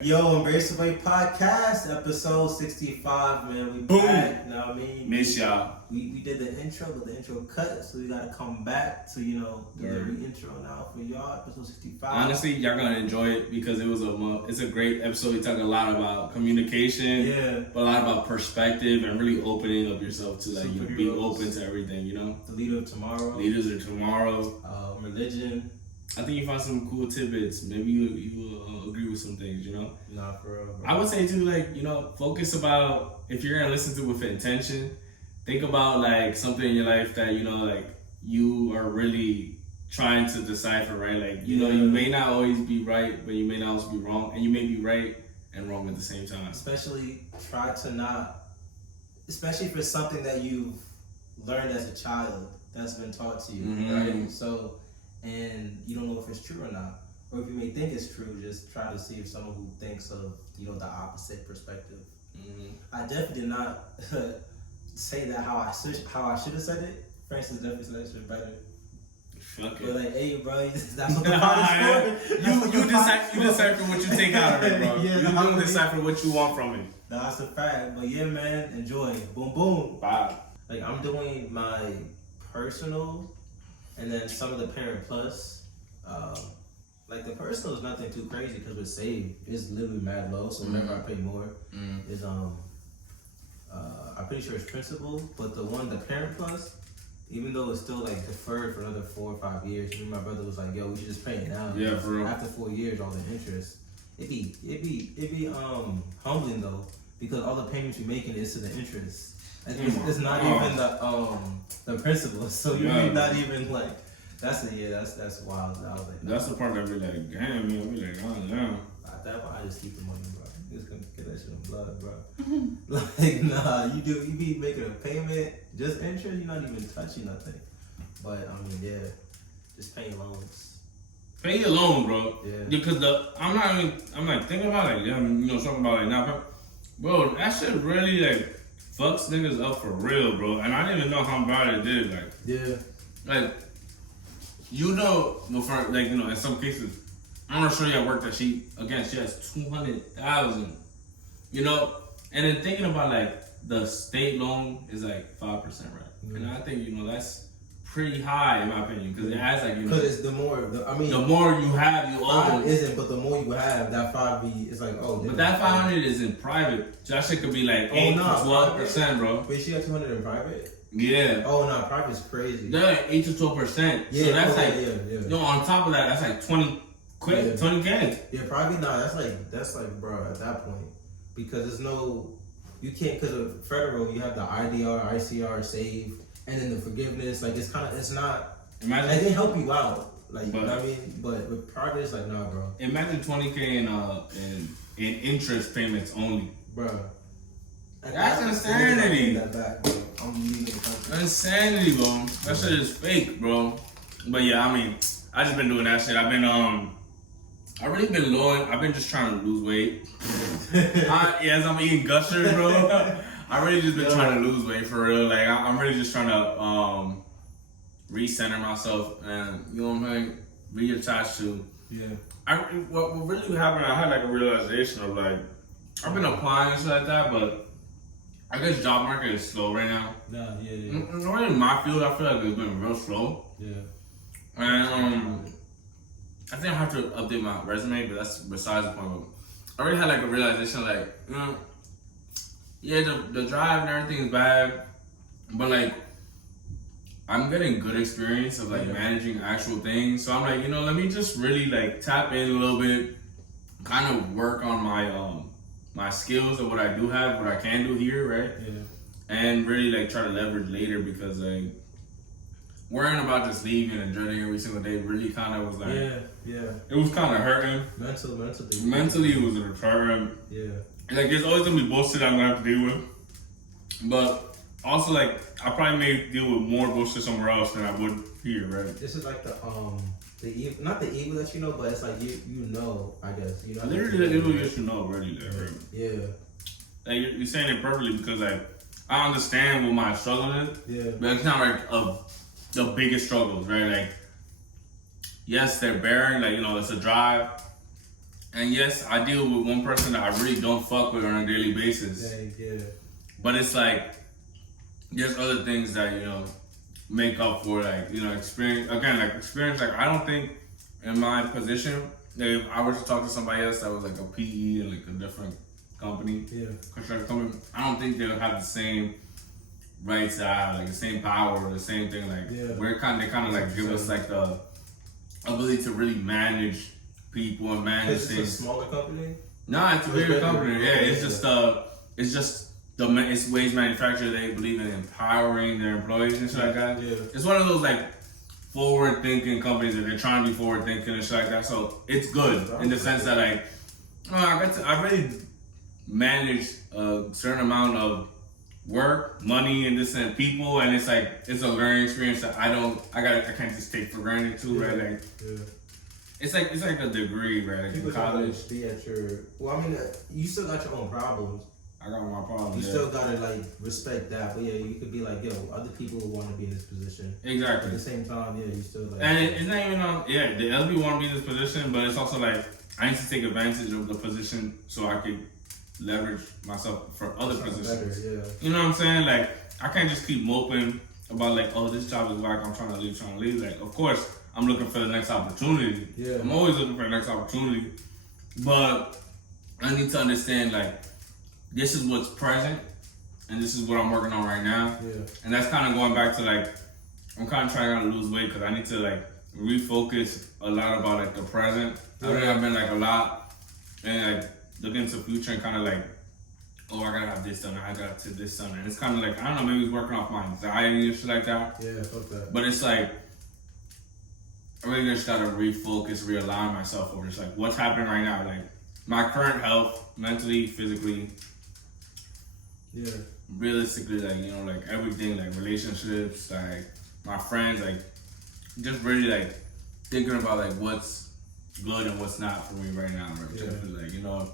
Yo, Embrace the Way podcast, episode 65, man. We Boom. back, you know what I mean? Miss y'all. We did the intro, but the intro cut, so we gotta come back to, do the re-intro now for y'all, episode 65. Honestly, y'all gonna enjoy it because it's a great episode. We talk a lot about communication, but a lot about perspective and really opening up yourself to being open to everything, The leader of tomorrow. Leaders of tomorrow. Religion. I think you find some cool tidbits. Maybe you will agree with some things, Nah, for real, bro. I would say too, focus about, if you're gonna listen to it with intention, think about something in your life that you are really trying to decipher, right? You may not always be right, but you may not also be wrong, and you may be right and wrong at the same time. Especially especially for something that you've learned as a child that's been taught to you, right? So, and you don't know if it's true or not. Or if you may think it's true, just try to see if someone who thinks of, the opposite perspective. I definitely did not say that how I should have said it. Francis definitely said that shit better. Fuck but it. Hey, bro, that's what the pod is for. You decipher what you take out of it, bro. You decipher what you want from it. That's a fact. But yeah, man, enjoy. Boom, boom. Bye. I'm doing my personal and then some of the Parent Plus. The personal is nothing too crazy because we're saved. It's literally mad low, so whenever I pay more, is I'm pretty sure it's principal. But the Parent Plus, even though it's still deferred for another 4 or 5 years, my brother was like, "Yo, we should just pay it now." Yeah, for real. After 4 years, all the interest, it be humbling though, because all the payments you're making is to the interest. It's not even the principal, so you're not even that's wild. I was like, that's the part that be like, damn, man. I be like, oh, damn. At that point, I just keep the money, bro. You just gonna get that shit in blood, bro. Nah, you be making a payment, just interest, you're not even touching nothing. But just paying loans. Pay your loan, bro. Yeah. Because I'm thinking about talking about now, but bro, that shit really fucks niggas up for real, bro. And I didn't even know how bad it did. In some cases, I'm gonna show you at work that she has 200,000. And then thinking about the state loan is 5%, right? And I think that's pretty high in my opinion because it has because it's the more you have, you owe. Isn't, but the more you have, that 5 is But that 500 is in private. So that shit could be 8 to 12%, bro. Wait, she got 200 in private? Yeah. Oh no, private's crazy. Yeah, 8 to 12%. Yeah, so that's on top of that, that's 20 20K. Yeah, private. Nah, that's bro, at that point, because there's no, you can't, because of federal, you have the IDR, ICR, save, and then the forgiveness. It's not. Imagine they can help you out, you know what I mean. But with private, it's nah, bro. Imagine 20K in interest payments only, bro. That's insanity. Insanity, bro. That shit is fake, bro. But yeah, I just been doing that shit. I've really been low. I've been just trying to lose weight. Yes, I'm eating gushers, bro. I really just been trying to lose weight for real. I'm really just trying to recenter myself and reattach to. Yeah. What really happened? I had a realization of I've been applying and shit like that, but I guess job market is slow right now. Yeah. Not in my field, I feel like it's been real slow. Yeah. And I think I have to update my resume, but that's besides the point. I already had a realization the drive and everything is bad, but I'm getting good experience of managing actual things. So I'm let me just really tap in a little bit, kind of work on my skills of what I do have, what I can do here, right? Yeah. And really try to leverage later because worrying about just leaving and dreading every single day really kind of was it was kind of hurting. Mentally it was hurting. Yeah. There's always gonna be bullshit I'm gonna have to deal with, but also I probably may deal with more bullshit somewhere else than I would here, right? This is the evil, not the evil that but it's I guess literally the evil that already there, right? Yeah. You're saying it perfectly because I understand what my struggle is. Yeah. But it's not of the biggest struggles, right? Yes, they're bearing, it's a drive. And yes, I deal with one person that I really don't fuck with on a daily basis. Yeah. But it's like there's other things that make up for experience. Again, like experience. Like I don't think in my position, if I were to talk to somebody else that was like a PE and like a different company, construction company, I don't think they would have the same rights that I have, like the same power or the same thing. Like they kind of like give us like the ability to really manage people and manage things. It's a smaller company? No, it's a bigger company. Yeah, it's just it's waste manufacturer. They believe in empowering their employees and shit like that. Yeah. It's one of those like forward thinking companies that they're trying to be forward thinking and shit like that. So it's good in the sense that like I really manage a certain amount of work, money, and this and people, and it's like it's a learning experience that I can't just take for granted too, right? Like it's like a degree, right? Like people in college. Be at your you still got your own problems. I got my problems. You still gotta like respect that, but you could be like, yo, other people want to be in this position. Exactly. At the same time, you still like. And it's not even the other people want to be in this position, but it's also like I need to take advantage of the position so I could leverage myself for other positions. Better, You know what I'm saying? Like I can't just keep moping about like, oh, this job is whack, I'm trying to leave. Like, of course, I'm looking for the next opportunity. Yeah. I'm always looking for the next opportunity. But I need to understand like this is what's present and this is what I'm working on right now. Yeah. And that's kind of going back to like I'm kind of trying to lose weight because I need to like refocus a lot about like the present. I think I've been like a lot and like looking into the future and kind of like, oh, I gotta have this done, I gotta have this done. And it's kind of like, I don't know, maybe it's working off my anxiety and shit like that. Yeah, fuck that. But it's like, I really just gotta refocus, realign myself over just like what's happening right now. Like my current health, mentally, physically, realistically, like, like everything, like relationships, like my friends, like just really like thinking about like what's good and what's not for me right now, right? Like,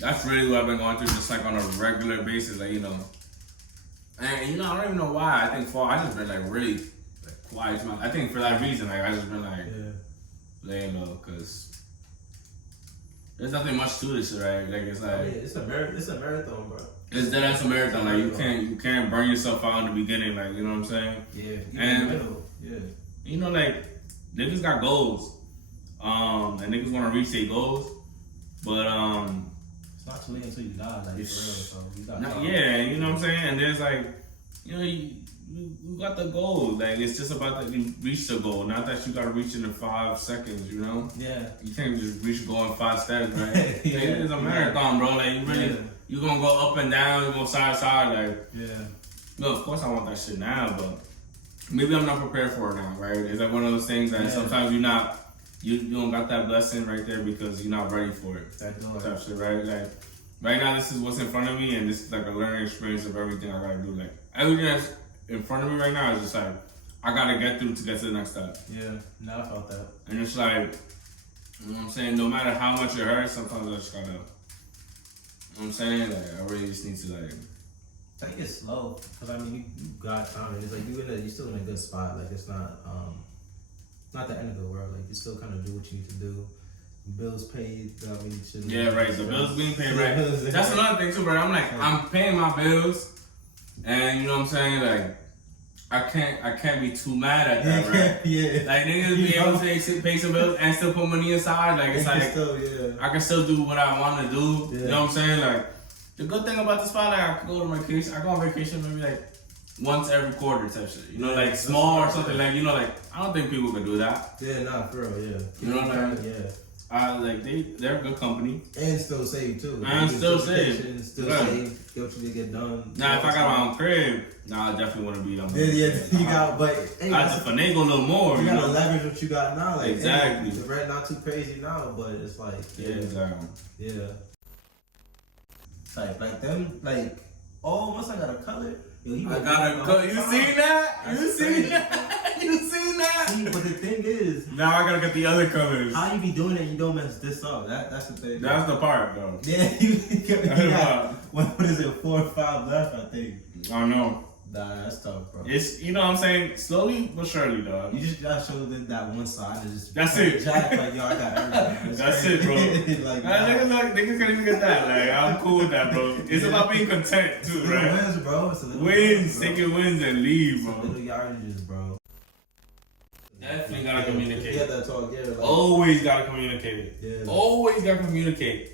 that's really what I've been going through just like on a regular basis, like, and I don't even know why. I think I just been like really like quiet. I think for that reason, like I just been like laying low, cause there's nothing much to this shit, right? Like it's like it's a marathon, bro. That's a marathon. Like you can't burn yourself out in the beginning, like you know what I'm saying? Yeah. And like niggas got goals, and niggas want to reach their goals, but it's not too late until you die, like for real. So you got you know what I'm saying? And there's like, you got the goal. Like it's just about that you reach the goal, not that you gotta reach it in 5 seconds. Yeah. You can't just reach the goal in 5 steps, right? It's a marathon, bro. Like you really, you gonna go up and down, you gonna side to side, like No, of course I want that shit now, but maybe I'm not prepared for it now, right? It's like one of those things that sometimes you don't got that blessing right there because you're not ready for it. Type shit, right? Like right now, this is what's in front of me, and this is like a learning experience of everything I gotta do. Like everything that's in front of me right now is just like I gotta get through to get to the next step. Yeah, no, I felt that. And it's like, you know what I'm saying? No matter how much it hurts, sometimes I just gotta, you know what I'm saying? Like I really just need to like take it slow, because I mean you got time. It's like you're still in a good spot. Like it's not the end of the world. Like you still kind of do what you need to do. Bills paid. I mean, right. The bills being paid, right? That's another thing too, bro. I'm like, I'm paying my bills, and you know what I'm saying? Like, I can't be too mad at that, right? Like niggas be able to pay some bills and still put money aside. Like it's like I can still do what I want to do. You know what I'm saying? Like the good thing about this spot, like I can go to vacation. I go on vacation maybe like once every quarter type shit. Like small or something. Like like I don't think people can do that. Yeah, nah, for real, yeah. You know what I mean? Yeah. Like they're a good company. And still save too. And still save. Still save. Get what you need to get done. Now if I got my own crib, I definitely want to be on. You got, but hey, I have to finagle a little more. You gotta leverage what you got now. Like exactly. The rent not too crazy now, but it's like exactly. Yeah. Like them, like once I got a color. I got a color. You seen that? You seen that? You seen that? See, but the thing is, now I gotta get the other colors. How you be doing it? You don't mess this up. That's the thing. That's the part, though. Yeah, you got, what is it? 4 or 5 left, I think. I know. Nah, that's tough, bro. It's, you know what I'm saying? Slowly but surely, dog. You just gotta show them that one side and just. That's it. Jack, like, yo, I got everything. That's it, bro. Like, niggas can't even get that. Like, I'm cool with that, bro. It's about being content, too, right? Wins, bro. It's a little wins, take your wins and leave, bro. Little yardages, bro. Definitely gotta communicate. Yeah, that talk, yeah. Like, always gotta communicate. Yeah. Always gotta communicate.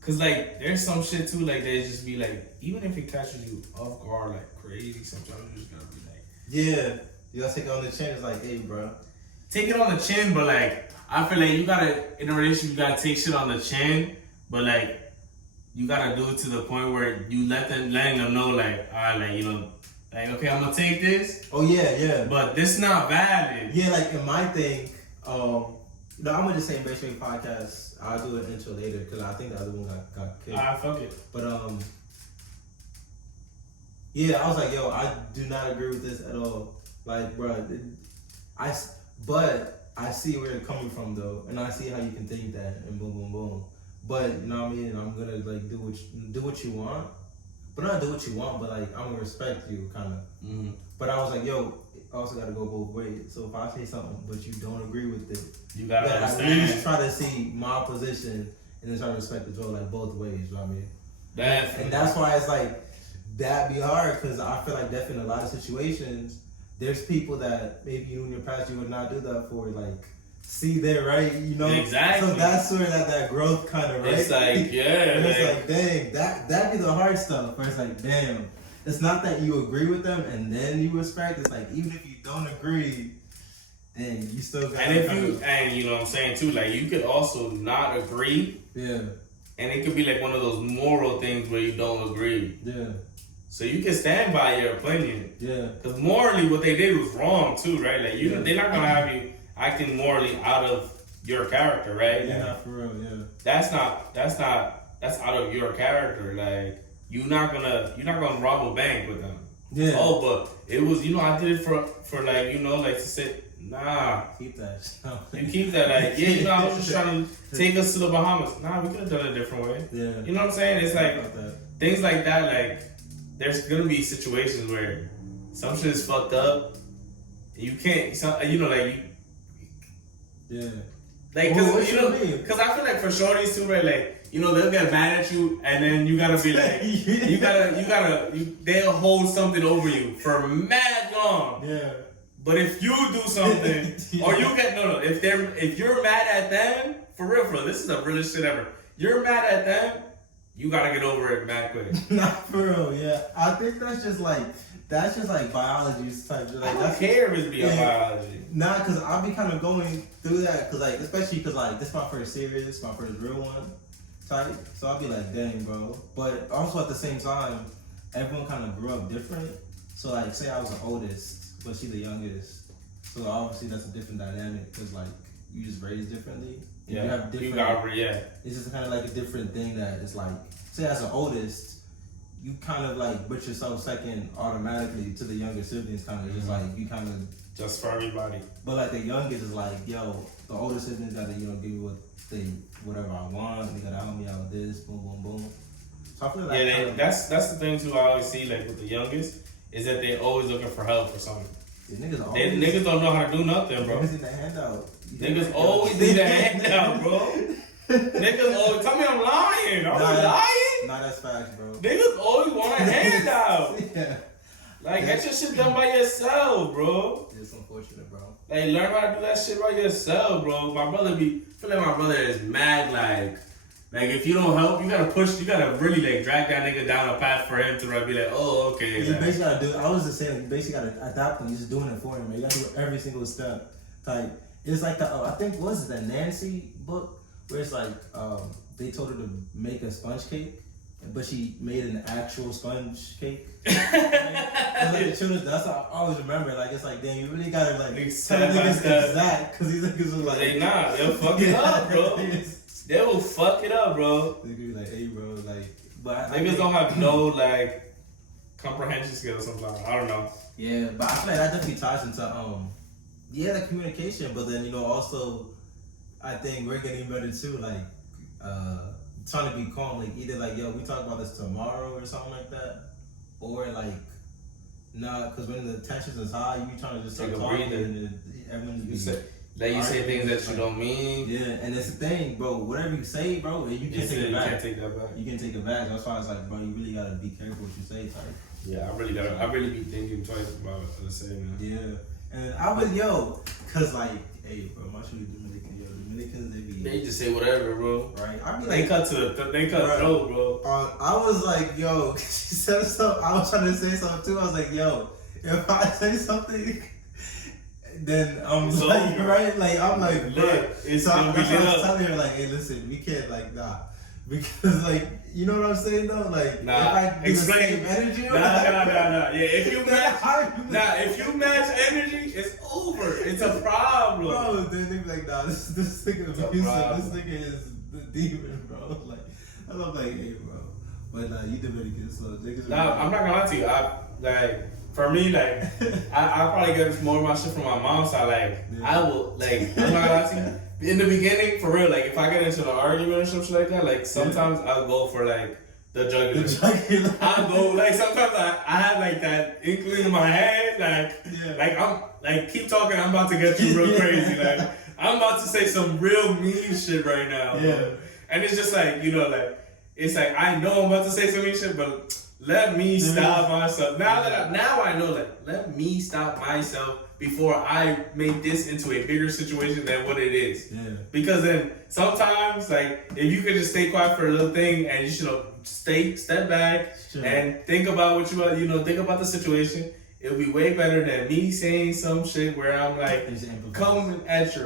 Cause like there's some shit too, like they just be like, even if it catches you off guard like crazy, sometimes you just gotta be like, yeah. You gotta take it on the chin. It's like, hey, bro. take it on the chin, but like I feel like you gotta in a relationship you gotta take shit on the chin, but like you gotta do it to the point where you letting them know like, alright, like, you know, like, okay, I'm gonna take this. Oh yeah, yeah. But this not valid. Yeah, like in my thing, no, I'm gonna just say Base Rate Podcast. I'll do an intro later because I think the other one got kicked. Alright, fuck it. But yeah, I was like, yo, I do not agree with this at all. Like, bro, but I see where you're coming from though, and I see how you can think that, and boom, boom, boom. But you know what I mean? I'm gonna like do what you want, but not do what you want, but like I'm gonna respect you, kind of. Mm-hmm. But I was like, yo, also gotta go both ways. So if I say something but you don't agree with it, You gotta at understand. least try to see my position and then try to respect it, like both ways. You know what I mean? Definitely. And that's why it's like that be hard because I feel like definitely in a lot of situations, there's people that maybe you in your past you would not do that for, like see there, right? You know, Exactly. So that's where that growth kind of, right? It's like, yeah, it's like, dang, that be the hard stuff. Where it's like, damn, it's not that you agree with them and then you respect. It's like even if you don't agree, then you still got. And if you, and you know what I'm saying too, like you could also not agree. Yeah. And it could be like one of those moral things where you don't agree. Yeah. So you can stand by your opinion. Yeah. Because morally, what they did was wrong too, right? Like they're not gonna have you acting morally out of your character, right? Yeah, not for real. Yeah. That's out of your character. Like you're not gonna rob a bank with them. Yeah. Oh, but it was, you know, I did it for like, you know, like to say, nah. Keep that. You keep that, like, yeah, you know, I was just trying to take us to the Bahamas. Nah, we could have done it a different way. Yeah. You know what I'm saying? It's like things like that. Like, there's gonna be situations where some shit is fucked up. You can't, you know, like, yeah. Like, cause you know, cause I feel like for shorties too, right? Like, you know, they'll get mad at you, and then you gotta be like, they'll hold something over you for mad long. Yeah. But if you do something, or you get if you're mad at them, for real, this is the realest shit ever. You're mad at them, you gotta get over it mad quick. Not for real, yeah. I think that's just like biology type. Like, I don't care if it's biology. Nah, cause I'll be kind of going through that, cause like especially cause like this is my first series, this is my first real one type. So I'll be like, dang, bro. But also at the same time, everyone kind of grew up different. So like, say I was the oldest, but she the youngest. So obviously that's a different dynamic, cause like you just raised differently. Yeah, you have different. It's just kind of like a different thing that it's like, say as the oldest, you kind of like put yourself second automatically to the younger siblings, kind of just like you kind of. Just for everybody. But like the youngest is like, yo, the older siblings gotta, you know, give me whatever I want. They gotta help me out with this, boom, boom, boom. So I feel like that's the thing too. I always see like with the youngest is that they're always looking for help for something. Yeah, niggas don't know how to do nothing, bro. Niggas need a handout. Niggas always need a handout, bro. Niggas always tell me I'm lying. I'm lying. Nah, that's facts, bro. Niggas always want a handout. Yeah. Like, get your shit done by yourself, bro. It's unfortunate, bro. Like, learn how to do that shit by yourself, bro. My brother feel like my brother is mad, like if you don't help, you gotta really, like, drag that nigga down a path for him to be like, oh, okay. You basically gotta do, I was just saying, you basically gotta adapt him, you're just doing it for him, man. You gotta do every single step. Like, it's like I think, what was it, the Nancy book? Where it's like, they told her to make a sponge cake, but she made an actual sponge cake. Like that's how I always remember. Like it's like, damn, you really gotta like tell niggas exact, because these niggas are like, they'll fuck it up, bro. They will fuck it up, bro. They be like, hey, bro, like, but niggas don't have no like comprehension skills sometimes. I don't know. Yeah, but I feel like that definitely ties into the communication. But then also, I think we're getting better too. Like, trying to be calm. Like either like, yo, we talk about this tomorrow or something like that, or like, Nah, because when the tensions is high, you trying to just Take start a talking breather. and everyone's You say, like you say things that you don't mean. Yeah, and it's the thing, bro. Whatever you say, bro, you can't take it back. You can't take that back. You can take it back. That's why it's like, bro, you really gotta be careful what you say, type. Yeah, I really be thinking twice about what I say, man. Yeah, and I was cause like, hey, bro, my shit Dominican, Dominicans They just say whatever, bro. right. I be They like, cut throat, bro. I was like, yo, she said something. I was trying to say something too. I was like, yo, if I say something, then I'm It's like, over. right? Like, I'm like, bro. It's So gonna be I lit was up. telling her, like, hey, listen, we can't, like, nah. Because, like, you know what I'm saying, though? Like, Nah, if I do explain. the same energy, Nah. Yeah, if you match, nah, if you match energy, it's over. It's a problem. bro, then they be like, nah, this nigga It's a abusive. problem. This nigga is the demon, bro. Like, I'm like, hey, bro. But, nah, you Dominican, so niggas. Nah, I'm not gonna lie to you. For me, I probably get more of my shit from my mom's side. I will, I'm not gonna lie to you. In the beginning, for real, if I get into an argument or something like that, sometimes I'll go for, the jugular. I'll go, sometimes I have, that inkling in my head, I'm, keep talking, I'm about to get you real crazy. I'm about to say some real mean shit right now. Yeah. And it's just it's I know I'm about to say some mean shit, but let me stop myself. Now I know, let me stop myself before I make this into a bigger situation than what it is. Yeah. Because then sometimes, if you could just stay quiet for a little thing and you should step back and think about what think about the situation. It'll be way better than me saying some shit where I'm coming at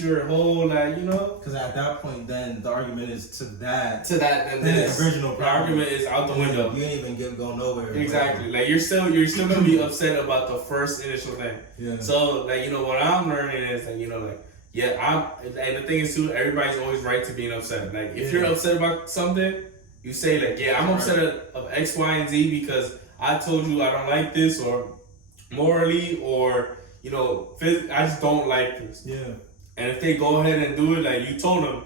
your whole, Because at that point, then the argument is to that. then the original the argument is out the window. You ain't even go nowhere. Exactly. You're still gonna be upset about the first initial thing. Yeah. So what I'm learning is and the thing is too, everybody's always right to being upset. If you're upset about something, you say I'm upset of X, Y, and Z because I told you I don't like this, or morally, or I just don't like this. Yeah. And if they go ahead and do it, you told them,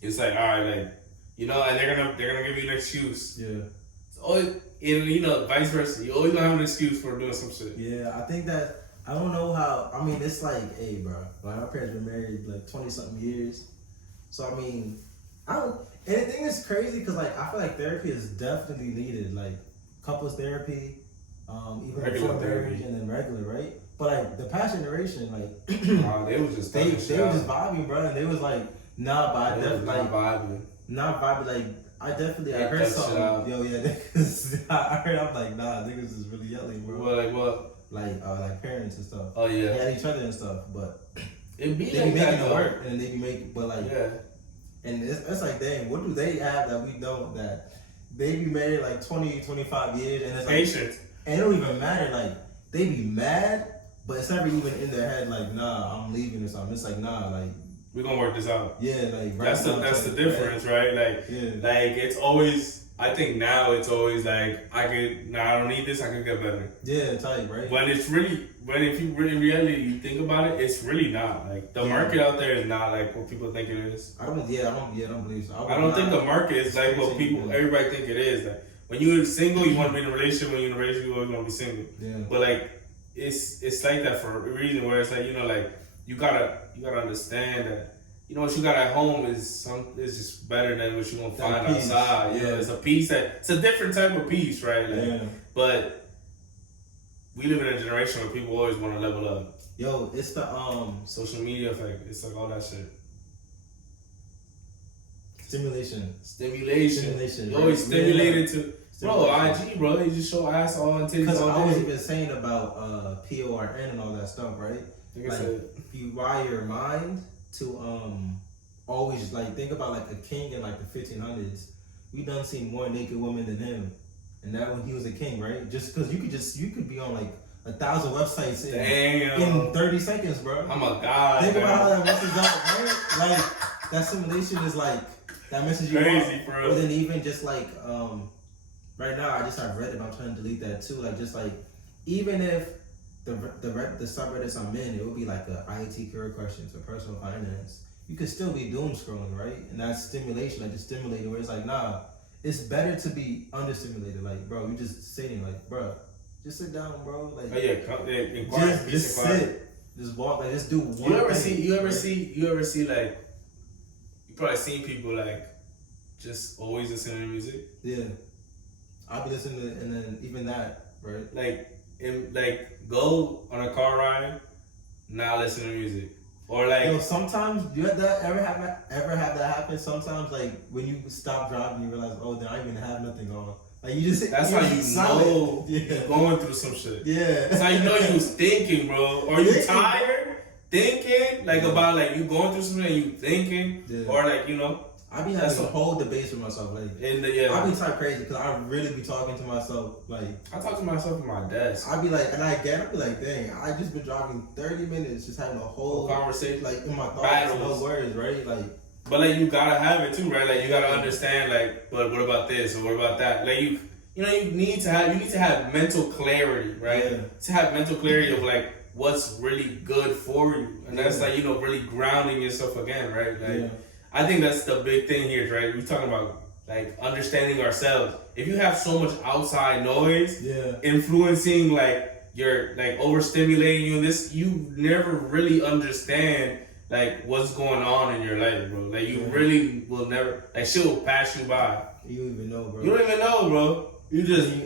it's all right, and they're gonna give you an excuse. Yeah. It's always, and vice versa. You always gonna have an excuse for doing some shit. Yeah, I think that I don't know how. I mean, it's hey, bro. Our parents been married 20 something years, so I mean, I don't. And the thing is crazy because I feel like therapy is definitely needed, couples therapy, even Regular before therapy. marriage and then regular, right? But the past generation, They was just they were just vibing, bro, and they was nah, but I definitely vibing. Not vibing, I definitely I heard that something. shit out. Yo, yeah, niggas. I heard. I'm nah, niggas is really yelling, bro. What? Like parents and stuff. Oh yeah. They had each other and stuff, but It be they like be that making it though. work, and they be making, but Yeah. and it's dang, what do they have that we don't? That they be married 20, 25 years, and it's Patience. and it don't even matter. They be mad, but it's never even in their head nah, I'm leaving or something. It's nah, We're gonna work this out. yeah, That's the difference, right? It's always. I think now it's always I don't need this. I can get better. Yeah, tight, right? When if you really in reality you think about it, it's really not. The market out there is not what people think it is. I don't believe so. I don't think the market is what everybody think it is. When you're single, you want to be in a relationship. When you're in a relationship, you always want to be single. Yeah. But it's like that for a reason. Where it's you gotta understand that what you got at home is just better than what you gonna find peace. outside. Yeah. It's a peace it's a different type of peace, right? But we live in a generation where people always want to level up. Yo, it's the Social media effect. It's all that shit. stimulation. You always stimulated to. Bro, IG, bro, you just show ass all and titties Because all day. I was even saying about PORN and all that stuff, right? If you wire your mind to always think about a king in the 1500s, we done seen more naked women than him, and that when he was a king, right? Just because you could be on 1,000 websites in 30 seconds, bro. I'm a god. Think about how that messes up, right? That simulation is that message you crazy, want. bro. Or then even just right now I read it, but I'm trying to delete that too. Even if the subreddits I'm in, it would be a IET career questions or personal finance. You could still be doom scrolling, right? And that's stimulation, just stimulating. Where it's nah, it's better to be understimulated. Bro, you just sitting, bro, Just sit down, bro. Like, oh yeah, just sit, just walk, like just do one. You ever see like, you probably seen people like just always listening to music. Yeah, I'll be listening to, and then even that, right? Like go on a car ride, not listen to music, or like. Yo, sometimes you have that ever have that happen? Sometimes like when you stop driving, you realize, oh, then I don't even have nothing on. Like you just that's how you know you're going through some shit. Yeah, that's how you know you was thinking, bro. Or you tired, thinking like about like you going through something and you thinking, or like you know. I be having some whole debates with myself, like I be type crazy because I really be talking to myself. Like I talk to myself at my desk. I be like, and I be like, dang, I just been driving 30 minutes, just having a whole conversation, like in my thoughts, no words, right? Like, but like you gotta have it too, right? Like you gotta understand, like, but what about this or what about that? Like you know, you need to have mental clarity, right? Yeah. To have mental clarity of like what's really good for you, and that's like really grounding yourself again, right? Like. I think that's the big thing here, right? We're talking about like understanding ourselves. If you have so much outside noise influencing like you're like overstimulating you, you never really understand like what's going on in your life, bro. Like you really will never, like shit will pass you by. You don't even know, bro. You don't even know, bro. You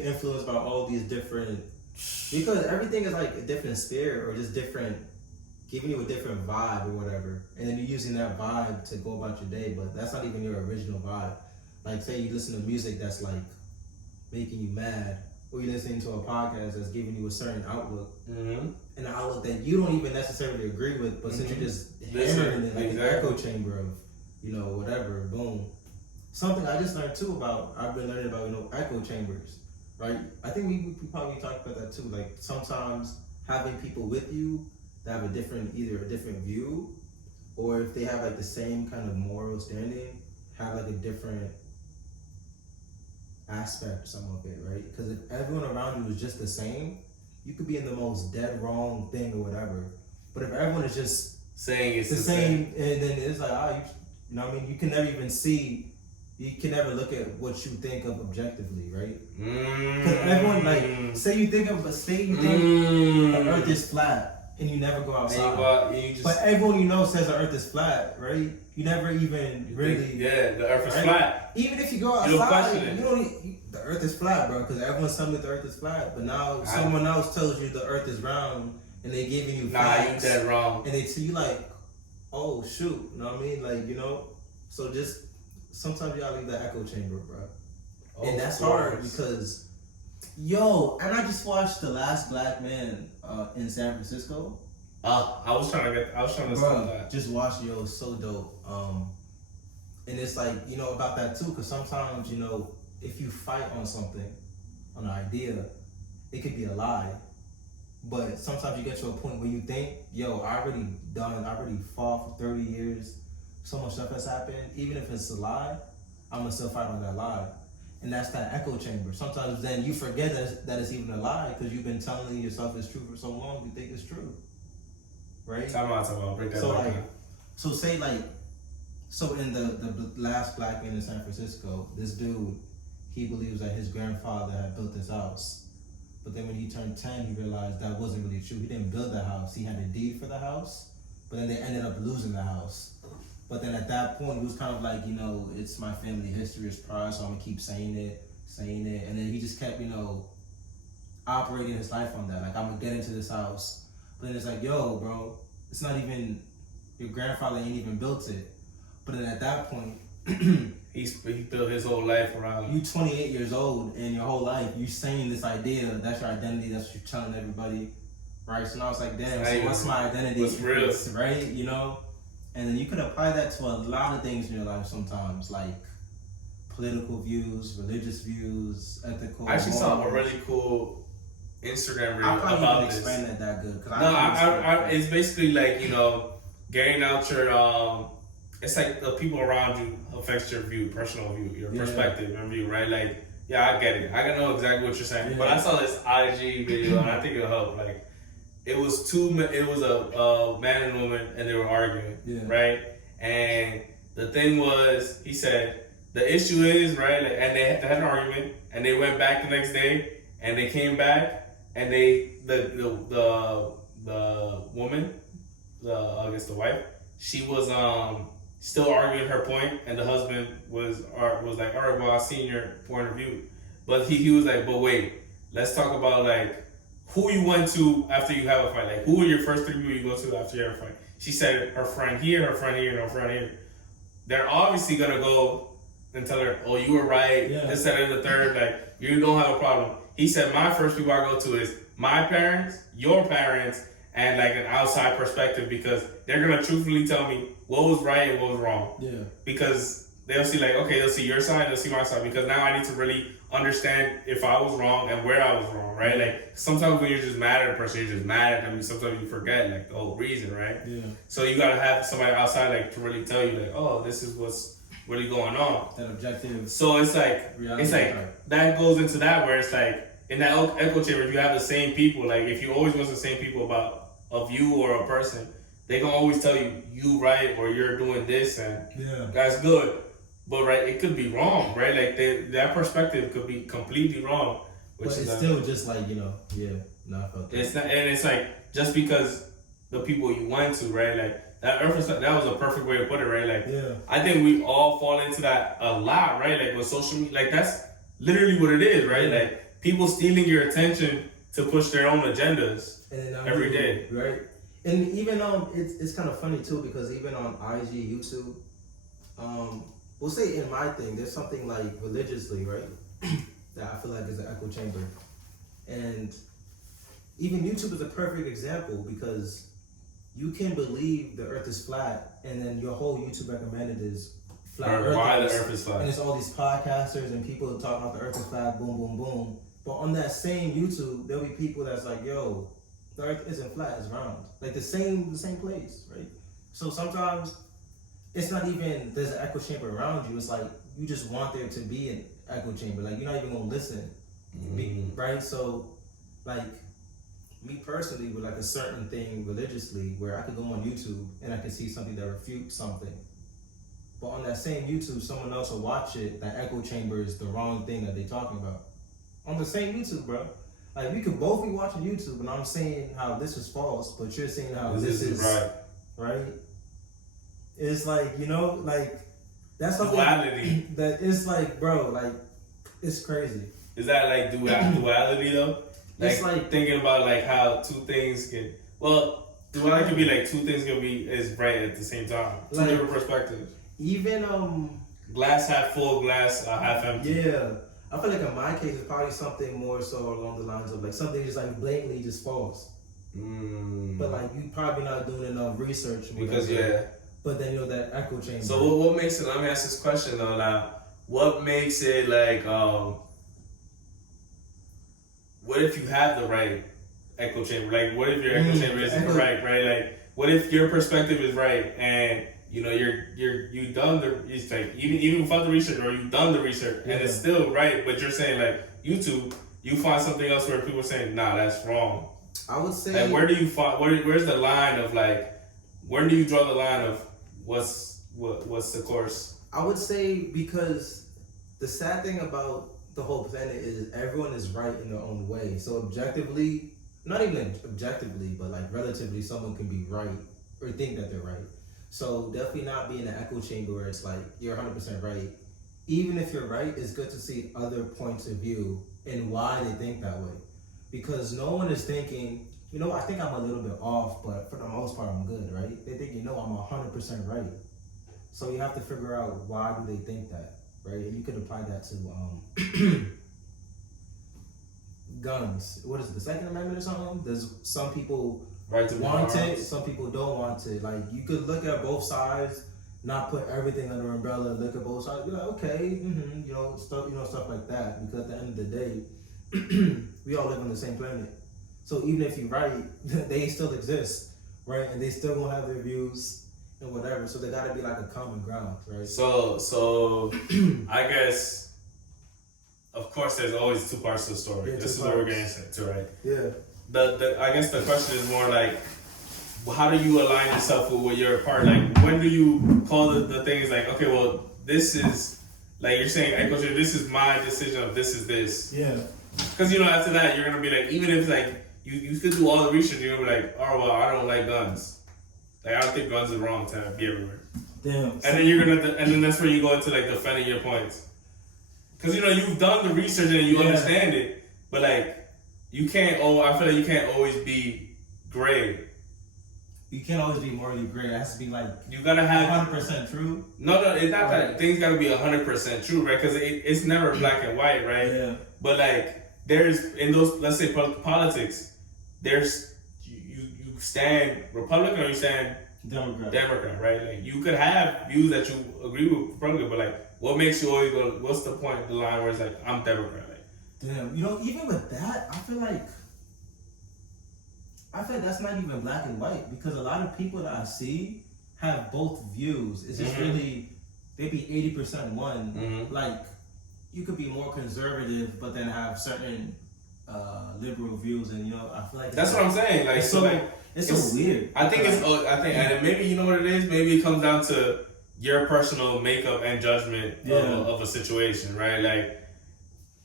influenced by all these different, because everything is like a different spirit or just different, giving you a different vibe or whatever, and then you're using that vibe to go about your day, but that's not even your original vibe. Like say you listen to music that's like making you mad, or you're listening to a podcast that's giving you a certain outlook, and an outlook that you don't even necessarily agree with, but since you're just hammering it like an echo chamber of, whatever, boom. Something I just learned too I've been learning about, echo chambers, right? I think we probably talked about that too, like sometimes having people with you that have either a different view, or if they have like the same kind of moral standing, have like a different aspect some of it, right? Because if everyone around you is just the same, you could be in the most dead wrong thing or whatever. But if everyone is just saying it's the same, and then it's like, you know what I mean? You can never look at what you think of objectively, right? Because everyone, like, say you think the earth is flat, and you never go outside. But everyone says the earth is flat, right? You never even the earth is flat. Even if you go outside, the earth is flat, bro, because everyone's telling you the earth is flat. But now someone else tells you the earth is round, and they giving you facts. You dead wrong. And they see you like, oh, shoot, you know what I mean? Like, so just sometimes you gotta leave that echo chamber, bro. And that's hard because, and I just watched The Last Black Man in San Francisco. I was trying to start that. Just watched it, was so dope. And it's like, about that too, because sometimes, if you fight on something, on an idea, it could be a lie. But sometimes you get to a point where you think, I already fought for 30 years, so much stuff has happened, even if it's a lie, I'm gonna still fight on that lie. And that's that echo chamber. Sometimes then you forget that it's even a lie because you've been telling yourself it's true for so long, you think it's true. Right? Time out. Break that down. So in the Last Black Man in San Francisco, this dude, he believes that his grandfather had built this house. But then when he turned 10, he realized that wasn't really true. He didn't build the house. He had a deed for the house, but then they ended up losing the house. But then at that point, it was kind of like, it's my family history, it's pride, so I'm gonna keep saying it. And then he just kept, operating his life on that. Like, I'm gonna get into this house. But then it's like, yo, bro, it's not even, your grandfather ain't even built it. But then at that point, he built his whole life around. You 28 years old, and your whole life, you saying this idea, that's your identity, that's what you're telling everybody, right? So now it's like, damn, so what's my identity? What's real? Right, And then you could apply that to a lot of things in your life sometimes, like political views, religious views, ethical. I actually saw a really cool Instagram video about this. I probably explain that good. It's basically like, getting out your, it's like the people around you affects your view, personal view, your perspective and view, right? Like, I get it. I know exactly what you're saying. Yeah. But I saw this IG video and I think it'll help. Like, it was a man and woman, and they were arguing, right? And the thing was, he said, the issue is, right, and they had an argument, and they went back the next day, and they came back, and the woman, I guess the wife, she was still arguing her point, and the husband was like, all right, well, I've seen your point of view, but he was like, but wait, let's talk about like who you went to after you have a fight. Like, who are your first 3 people you go to after you have a fight? She said her friend here, and her friend here. They're obviously gonna go and tell her, oh, you were right, this, that, and the third, like, you don't have a problem. He said, my first people I go to is my parents, your parents, and like an outside perspective, because they're gonna truthfully tell me what was right and what was wrong. Yeah. Because they'll see like, okay, they'll see your side, they'll see my side, because now I need to really understand if I was wrong and where I was wrong, right? Like, sometimes when you're just mad at a person, you're just mad at them. Sometimes you forget like the whole reason, right? Yeah. So you gotta have somebody outside like to really tell you like, oh, this is what's really going on. That objective. So it's like that goes into that where it's like in that echo chamber, if you have the same people, like if you always want the same people about a view or a person, they gonna always tell you right, or you're doing this and that's good. But right, it could be wrong, right? Like that perspective could be completely wrong. But it's still just like, I felt that. It's not, and it's like just because the people you went to, right? Like that was a perfect way to put it, right? Like I think we all fall into that a lot, right? Like with social media, like that's literally what it is, right? Like people stealing your attention to push their own agendas every day, right? And even it's kind of funny too, because even on IG, YouTube, we'll say in my thing, there's something like religiously, right? That I feel like is an echo chamber. And even YouTube is a perfect example, because you can believe the earth is flat, and then your whole YouTube recommended is flat earth. Why the earth is flat. And it's all these podcasters and people talking about the earth is flat, boom, boom, boom. But on that same YouTube, there'll be people that's like, yo, the earth isn't flat, it's round. Like the same place, right? So sometimes it's not even there's an echo chamber around you. It's like you just want there to be an echo chamber. Like you're not even gonna listen, right? So, like me personally, with like a certain thing religiously, where I could go on YouTube and I could see something that refutes something, but on that same YouTube, someone else will watch it. That echo chamber is the wrong thing that they're talking about. On the same YouTube, bro. Like we could both be watching YouTube, and I'm saying how this is false, but you're saying how this is right. Right? It's like, like that's something duality. That it's like, bro, like it's crazy. Is that like duality though? Like, it's like thinking about like how two things can, duality could be like two things can be is right at the same time. Two different perspectives. Even glass half full, glass half empty. Yeah. I feel like in my case it's probably something more so along the lines of like something just like blatantly just false. But like you probably not doing enough research because but then that echo chamber. So what makes it? Let me ask this question though. Now, what makes it like? What if you have the right echo chamber? Like, what if your echo chamber isn't right? Right? Like, what if your perspective is right and you've done it's like even without the research, or you've done the research and it's still right, but you're saying like YouTube, you find something else where people are saying, nah, that's wrong. I would say. Like, where do you find? Where's the line of like? Where do you draw the line of what's the course? I would say because the sad thing about the whole planet is everyone is right in their own way. So objectively, not even objectively, but like relatively, someone can be right or think that they're right. So definitely not be in an echo chamber where it's like you're 100% right. Even if you're right, it's good to see other points of view and why they think that way. Because no one is thinking, I think I'm a little bit off, but for the most part I'm good, right? They think, I'm 100% right. So you have to figure out why do they think that, right? And you could apply that to guns. What is it, the Second Amendment or something? There's some people want it, some people don't want it. Like you could look at both sides, not put everything under an umbrella, look at both sides, be like, okay, stuff like that. Because at the end of the day, we all live on the same planet. So even if you're right, they still exist, right? And they still gonna have their views and whatever. So there gotta be like a common ground, right? So I guess, of course, there's always two parts to the story. This is what we're getting to, right? Yeah. I guess the question is more like, how do you align yourself with your part? Like, when do you call the things like, okay, this is like you're saying, this is my decision of this is this. Yeah. Because, after that, you're going to be like, even if, like, you still do all the research, you're going to be like, oh, well, I don't like guns. Like, I don't think guns are wrong to be everywhere. Damn. And then that's where you go into, like, defending your points. Because, you've done the research and you understand it. But, like, I feel like you can't always be gray. You can't always be morally gray. It has to be like you gotta have 100% true. No, it's not that things gotta be 100% true, right? Because it's never black and white, right? Yeah. But like there's in those, let's say politics, there's you stand Republican or you stand Democrat, right? Like you could have views that you agree with Republican, but like what makes you always go? What's the point of the line where it's like I'm Democrat? Like, damn, even with that, I feel like that's not even black and white because a lot of people that I see have both views. It's just really maybe 80% one. Mm-hmm. Like you could be more conservative, but then have certain liberal views, and I feel like that's what I'm saying. Like it's so weird. I think and maybe you know what it is. Maybe it comes down to your personal makeup and judgment of a situation, right? Like.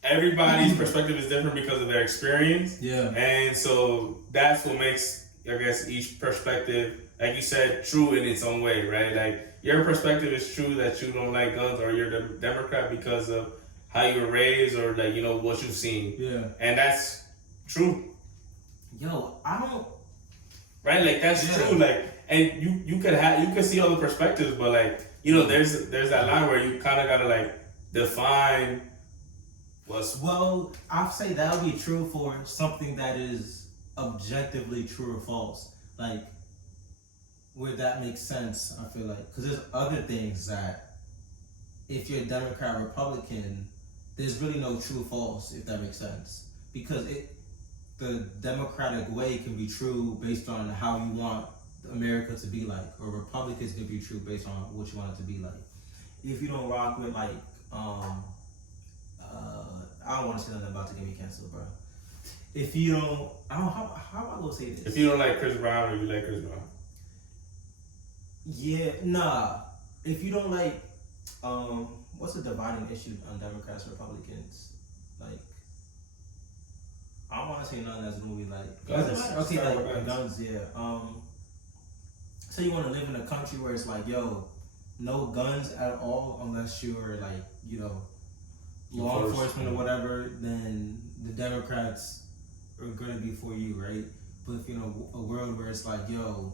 Everybody's perspective is different because of their experience. Yeah. And so that's what makes, I guess, each perspective, like you said, true in its own way, right? Like, your perspective is true that you don't like guns or you're the Democrat because of how you were raised or, like, what you've seen. Yeah. And that's true. Yo, I don't... Right? Like, that's true. Like, and you could see all the perspectives, but, like, there's that line where you kind of got to, like, define... Well, I'd say that would be true for something that is objectively true or false. Like, where that makes sense, I feel like. Because there's other things that, if you're Democrat, Republican, there's really no true or false, if that makes sense. Because the democratic way can be true based on how you want America to be like, or Republicans can be true based on what you want it to be like. If you don't rock with, like, I don't want to say nothing about to get me canceled, bro. If you don't, how am I gonna say this? If you don't like Chris Brown or you like Chris Brown? Yeah, nah. If you don't like, what's the dividing issue on Democrats, Republicans? Like, I don't want to say nothing that's gonna be like guns. Okay, like guns. Yeah. So you want to live in a country where it's like, yo, no guns at all unless you're like, law enforcement or whatever, then the Democrats are gonna be for you, right? But if a world where it's like, yo,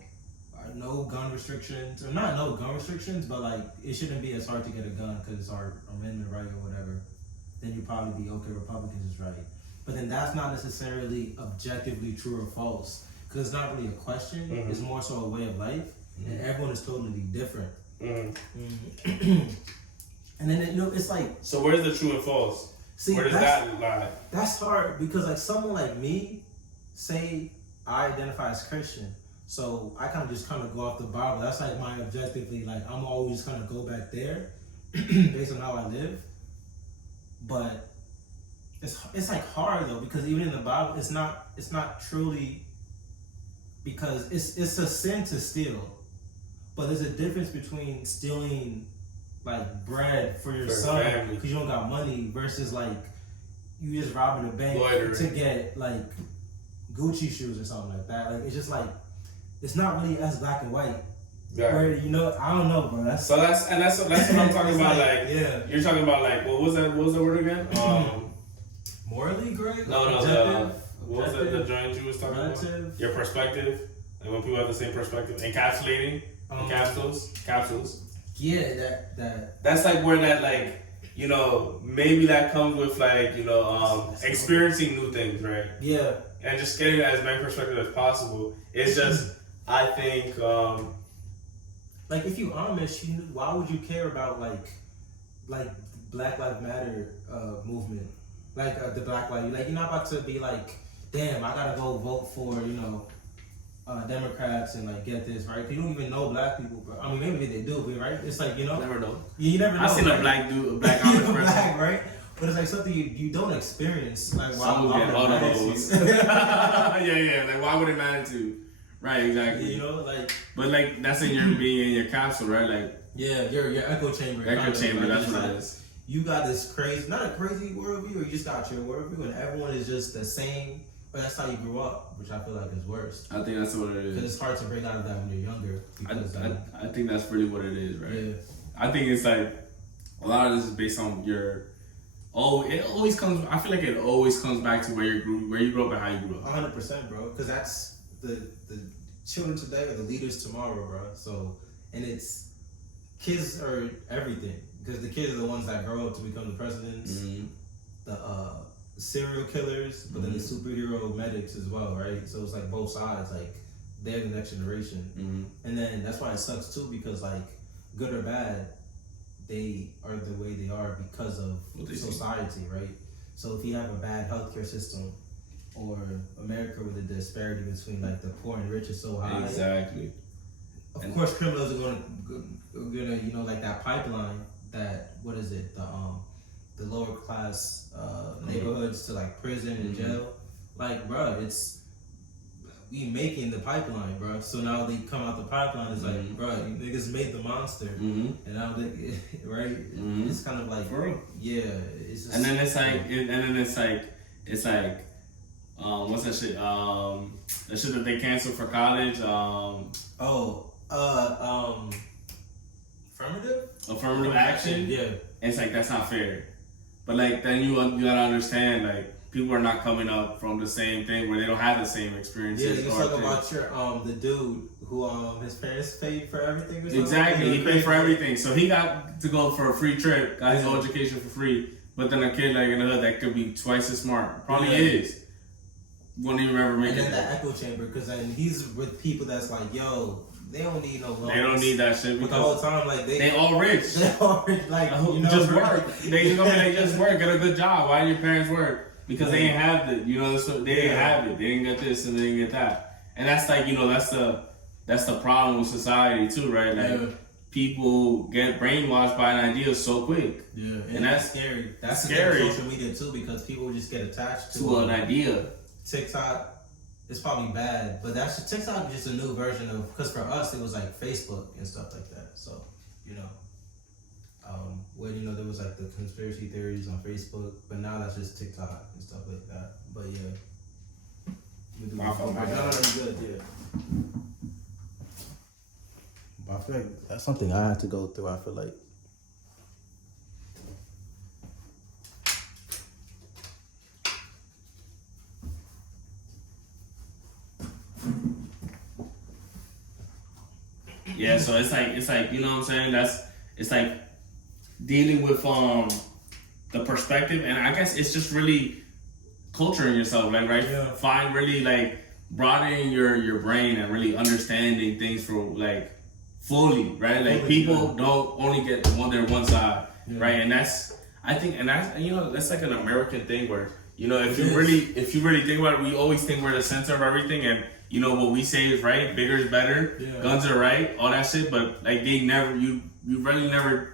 no gun restrictions, or not no gun restrictions, but like it shouldn't be as hard to get a gun because it's our amendment right or whatever, then you'd probably be okay, Republicans is right. But then that's not necessarily objectively true or false because it's not really a question, it's more so a way of life, and everyone is totally different. And then it's like. So where's the true and false? See, where does that lie? That's hard because like someone like me, say I identify as Christian, so I kind of go off the Bible. That's like my objectively, like I'm always kind of go back there, based on how I live. But it's like hard though because even in the Bible, it's not truly because it's a sin to steal, but there's a difference between stealing. Like bread for your son because you don't got money versus like you just robbing a bank to get like Gucci shoes or something like that. Like it's just like it's not really as black and white. Yeah. Where I don't know, bro. That's what I'm talking about. Like you're talking about like what was the word again? Morally gray? No. What was the joint you was talking about? Your perspective. Like when people have the same perspective, encapsulating capsules. Yeah, that's like where that like maybe that comes with like experiencing new things, right? Yeah, and just getting as many perspective as possible. It's just I think like if you Amish, why would you care about like Black Lives Matter movement, like the Black Lives? Like you're not about to be like, damn, I gotta go vote for Democrats and like get this right because you don't even know black people, bro. I mean maybe they do, but right? It's like never know. You never know. I seen a black Amish black, right? But it's like something you don't experience. Like why would it matter to you? yeah. Like why would it matter to you? Right, exactly. Like. But like that's in your being in your capsule, right? Like your echo chamber. Echo chamber. That's what it is. you got this crazy, not a crazy worldview, or you just got your worldview, and everyone is just the same. But that's how you grew up, which I feel like is worse. I think that's what it is. Because it's hard to break out of that when you're younger. Because, I think that's really what it is, right? Yeah. I think it's like a lot of this is based on your. Oh, it always comes. I feel like it always comes back to where you grew up and how you grew up. 100%, bro. Because that's the children today are the leaders tomorrow, bro. So, and it's kids are everything. Because the kids are the ones that grow up to become the presidents, the serial killers, but then the superhero medics as well, right? So it's like both sides, like they're the next generation. And then that's why it sucks too, because like good or bad, they are the way they are because of society, right? So if you have a bad healthcare system, or America with the disparity between like the poor and rich is so high, exactly. Of course, criminals are gonna you know, like that pipeline. That what is it? The lower class neighborhoods to like prison and jail. Like, bro, it's we making the pipeline, bro. So now they come out the pipeline. It's like, bro, you niggas made the monster, and now they right. It's kind of like, yeah. It's just, and then it's like, what's that shit? The shit that they canceled for college. Affirmative action. Yeah. It's like that's not fair. But like then you gotta understand, like people are not coming up from the same thing where they don't have the same experiences. Yeah, you talk about your the dude who his parents paid for everything or something. Exactly, he paid for everything. So he got to go for a free trip, got his whole education for free. But then a kid like in the hood that could be twice as smart. Probably is. Won't even remember making it. And then the echo chamber, because then he's with people that's like, yo, they don't need no loans. They don't need that shit because the whole time, like they all rich. They all rich, like you know, just work. They just work, get a good job. Why do your parents work? Because they ain't have it. You know, so they didn't have it. They didn't get this and they didn't get that. And that's like, you know, that's the problem with society too, right? Like people get brainwashed by an idea so quick. Yeah, and that's scary. That's scary. Social media too, because people just get attached to an idea. TikTok. It's probably bad, but that's TikTok is just a new version of, because for us it was like Facebook and stuff like that. So, you know, where you know there was like the conspiracy theories on Facebook, but now that's just TikTok and stuff like that. But yeah, good, yeah. But I feel like that's something I had to go through. I feel like. Yeah, so it's like you know what I'm saying. It's like dealing with the perspective, and I guess it's just really culturing yourself, like right. Yeah. Find really like broadening your brain and really understanding things for like fully, right? Like people don't only get one side, right? And that's you know that's like an American thing where you know if you really think about it, we always think we're the center of everything and. You know what we say is right, bigger is better, guns are right, all that shit. But like they never, you really never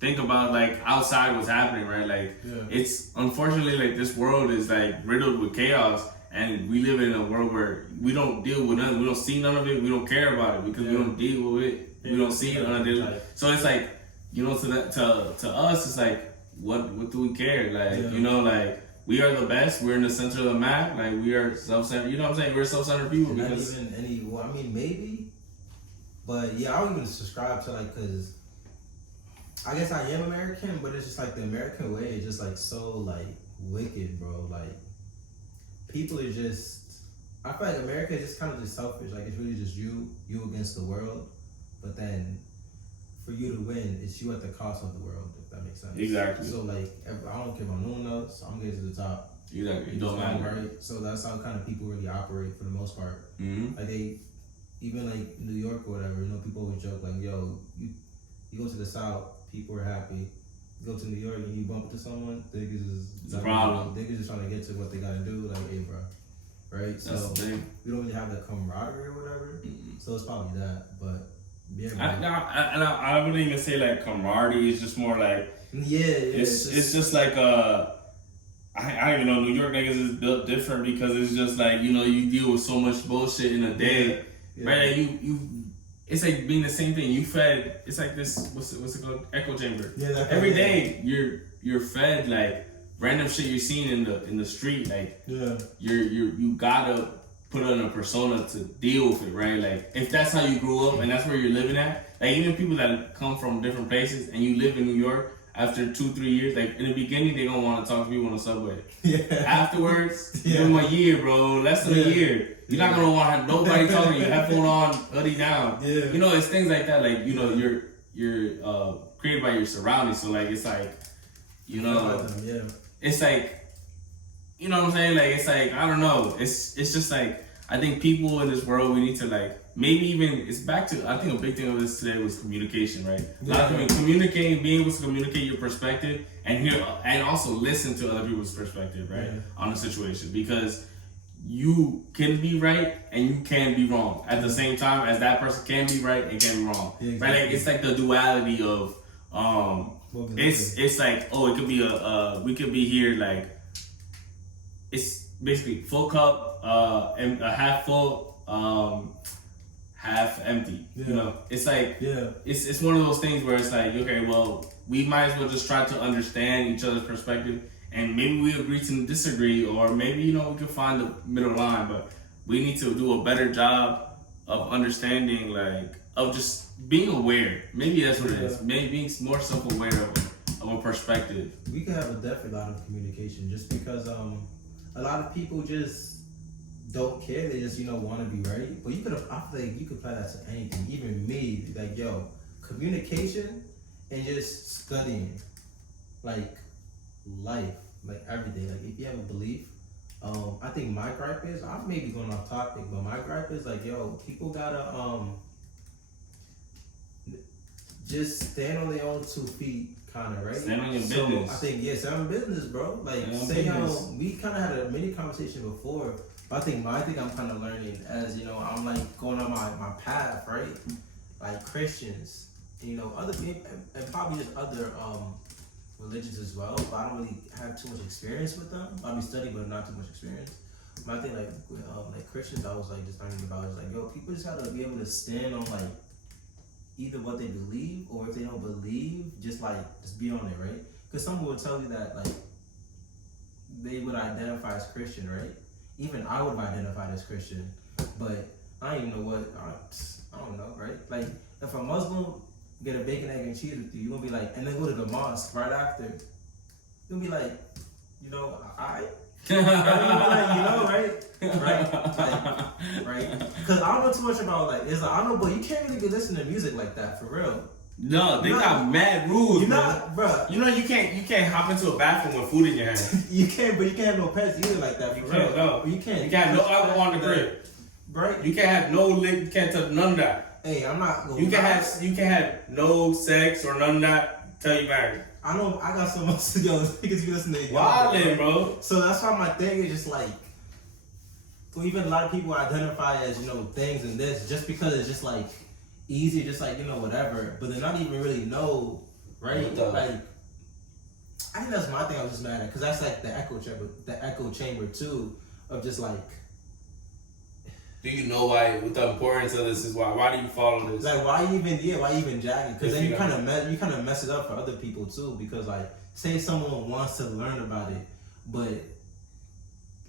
think about like outside what's happening, right? Like it's unfortunately like this world is like riddled with chaos, and we live in a world where we don't deal with nothing, we don't see none of it, we don't care about it because we don't deal with it, we don't see it, so it's like you know to us it's like what do we care? Like you know like. We are the best. We're in the center of the map. Like we are self-centered. You know what I'm saying? We're self-centered people. Not even any. Well, I mean, maybe. But yeah, I don't even subscribe to like, cause I guess I am American, but it's just like the American way is just like so like wicked, bro. Like people are just. I feel like America is just kind of just selfish. Like it's really just you against the world. But then for you to win, it's you at the cost of the world. That makes sense. Exactly. So like, I don't care about no one else. I'm getting to the top. Exactly. It don't matter. Right. So that's how kind of people really operate for the most part. Like they, even like New York or whatever. You know, people always joke like, "Yo, you go to the South, people are happy. You go to New York and you bump into someone, it's a problem. Niggas just trying to get to what they gotta do. Like, hey, bro, right? That's so the thing. We don't really have that camaraderie or whatever. So it's probably that, but. Yeah, I wouldn't even say like camaraderie. It's just more like it's just like I don't even know. New York niggas is built different because it's just like you know you deal with so much bullshit in a day, right? Like it's like being the same thing. You fed. It's like this. What's it called? Echo chamber. Yeah. Every day you're fed like random shit you're seeing in the street. Like you gotta put on a persona to deal with it, right? Like if that's how you grew up and that's where you're living at. Like even people that come from different places and you live in New York. After 2-3 years, like in the beginning, they don't want to talk to people on the subway. Yeah. Afterwards, give them a year, bro. Less than a year. You're not gonna want to have nobody talking to you. Headphone on, hoodie down. Yeah. You know, it's things like that. Like you're created by your surroundings. So like it's like, it's like, you know what I'm saying? Like it's like I don't know. It's just like I think people in this world we need to like. Maybe even it's back to I think a big thing of this today was communication, right? Communicating, being able to communicate your perspective and hear and also listen to other people's perspective, right? On the situation because you can be right and you can be wrong at the same time as that person can be right and can be wrong, right? Like it's like the duality of it's like it could be we could be here like it's basically full cup and a half full half empty. You know, it's like it's one of those things where it's like okay, well, we might as well just try to understand each other's perspective, and maybe we agree to disagree, or maybe we can find the middle line. But we need to do a better job of understanding, like of just being aware. Maybe that's what it is. Maybe being more self-aware of a perspective. We could have definitely a lot of communication, just because a lot of people just don't care. They just want to be right. But I feel like you could apply that to anything. Even me, like communication and just studying, like life, like everything. Like if you have a belief, I think my gripe is I may be going off topic, but my gripe is like people gotta just stand on their own 2 feet. Kind of right. Stand on your business. I think stand on business, bro. Like we kind of had a mini conversation before. But I think I'm kind of learning as I'm like going on my path, right? Like Christians, other people, and probably just other religions as well. But I don't really have too much experience with them. I be studying, but not too much experience. But I think like Christians, I was like just learning about is like people just have to be able to stand on like either what they believe or if they don't believe, just be on it, right? Because someone would tell you that like they would identify as Christian, right? Even I would have identified as Christian, but I don't even know what, I don't know, right? Like, if a Muslim get a bacon, egg, and cheese with you, you're going to be like, and then go to the mosque right after, you're going to be like, alright? Right? Right? Because I don't know too much about, I don't know, but you can't really be listening to music like that, for real. No, they got mad rules, bro. You can't hop into a bathroom with food in your hand. You can't, but you can't have no pets either like that. For real. No. You can't. You can't have no alcohol on the crib. Right. You can't have no lick. You can't touch none of that. Hey, I'm not. You can't have no sex or none of that till you married. I know. I got so much niggas be listening to wildin', bro. So that's why my thing is just like. So even a lot of people identify as things in this just because it's just like. Easy, just like whatever, but they're not even really know, right? Like, I think that's my thing. I was just mad at because that's like the echo chamber too, of just like. Do you know why? What the importance of this is? Why do you follow this? Like, why even jagging? Because then you kind of mess it up for other people too. Because like, say someone wants to learn about it, but.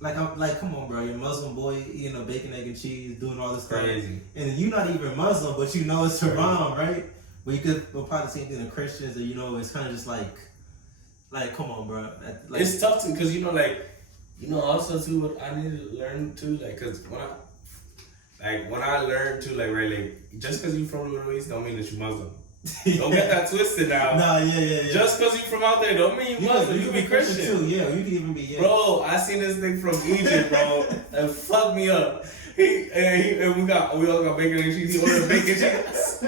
I'm like, come on, bro. You're a Muslim boy eating bacon, egg, and cheese, doing all this stuff. Crazy. And you're not even Muslim, but it's haram, right? But you could apply the same thing to Christians, and it's kind of just like, come on, bro. It's tough too, because also too, what I need to learn too, because when I learned too, just because you from the Middle East don't mean that you're Muslim. Don't get that twisted now. No, yeah. Just because you from out there don't mean you're Muslim. You can be Christian too. Yeah, you can even be. Yeah. Bro, I seen this thing from Egypt, bro, and fucked me up. And we all got bacon and cheese. He ordered bacon and cheese.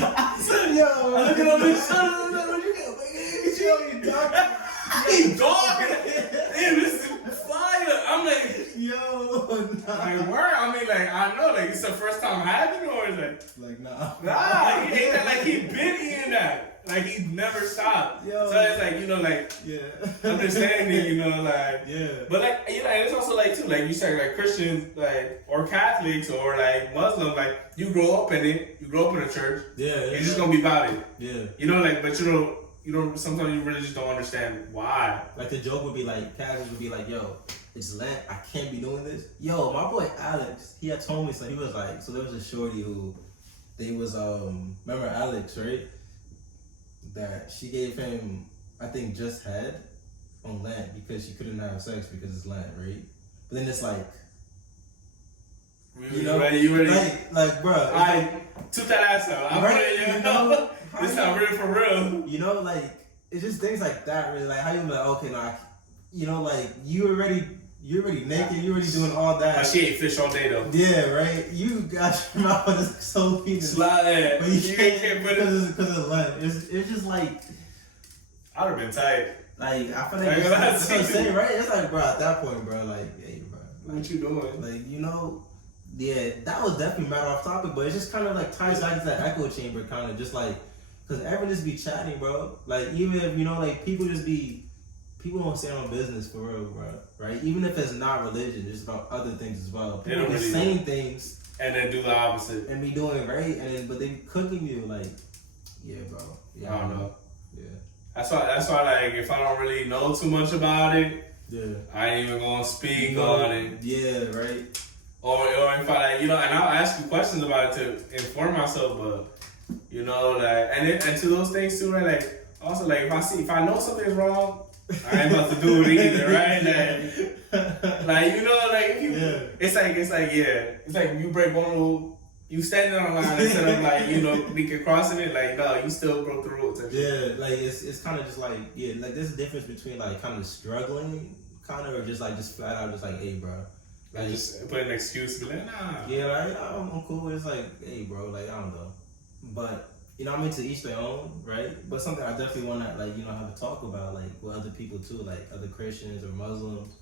I said, yo, I look at him and shut up. What you got, bacon and cheese? You dog. He dog. Damn, this is fire. I'm like, yo, nah. Like, where? I mean, I know, it's the first time having, or is it? Nah. Nah, he ate that like he been eating that. Like he never stopped. Yo. So it's like, you know, like understanding, you know, like But like, you know, and it's also like too, like you said, like Christians, like or Catholics or like Muslim, like you grow up in it, you grow up in a church. You're just gonna be about it. You know, like, but you don't. Sometimes you really just don't understand why. Like the joke would be like, Catholics would be like, yo, it's Lent, I can't be doing this. Yo, my boy Alex, he had told me, so he was like, so there was a shorty who, they was, remember Alex, right? That she gave him, I think, just head on Lent because she couldn't have sex because it's Lent, right? But then it's like, you know, you ready? Like, bro. I took that ass out. I'm ready, you know? This not real for real. You know, like, it's just things like that, really. Like, how you be like, okay, no, you know, like, you're already naked, you're already doing all that. But she ate fish all day, though. Yeah, right? You got your mouth is so penis. Slide. But you can't put it because of Lent. It's just like, I would have been tight. Like, I feel like that's what I'm saying, right? It's like, bro, at that point, bro, like, hey, bro. Like, what you doing? Like, you know, yeah, that was definitely matter off topic, but it just kind of like ties back to that echo chamber, kind of just like, because everyone just be chatting, bro. Like, even if, you know, like, people don't stand on business for real, bro, right? Even if it's not religion, it's about other things as well. People be really saying things. And then do the opposite. And be doing it right, and then, but they cooking you, like, yeah, bro. Yeah, I don't know. Yeah. That's why, like, if I don't really know too much about it, I ain't even gonna speak on it. Yeah, right. Or if I, like, you know, and I'll ask you questions about it to inform myself, but, you know, like, and to those things too, right? Like, also, like, if I know something's wrong, I ain't about to do it either, right? Like, you know, like, if you, it's like you break one rule, you standing on a line instead of, like, you know, we crossing it, like, no, you still broke the rules. Yeah, like, it's kind of just like, like, there's a difference between, like, kind of struggling, kind of, or just flat out, just like, hey, bro. Like, just put an excuse, be like, nah. Yeah, like, I'm cool. It's like, hey, bro, like, I don't know. But, you know, I mean, to each their own, right? But something I definitely want to, like, you know, have a talk about, like, with other people, too, like, other Christians or Muslims,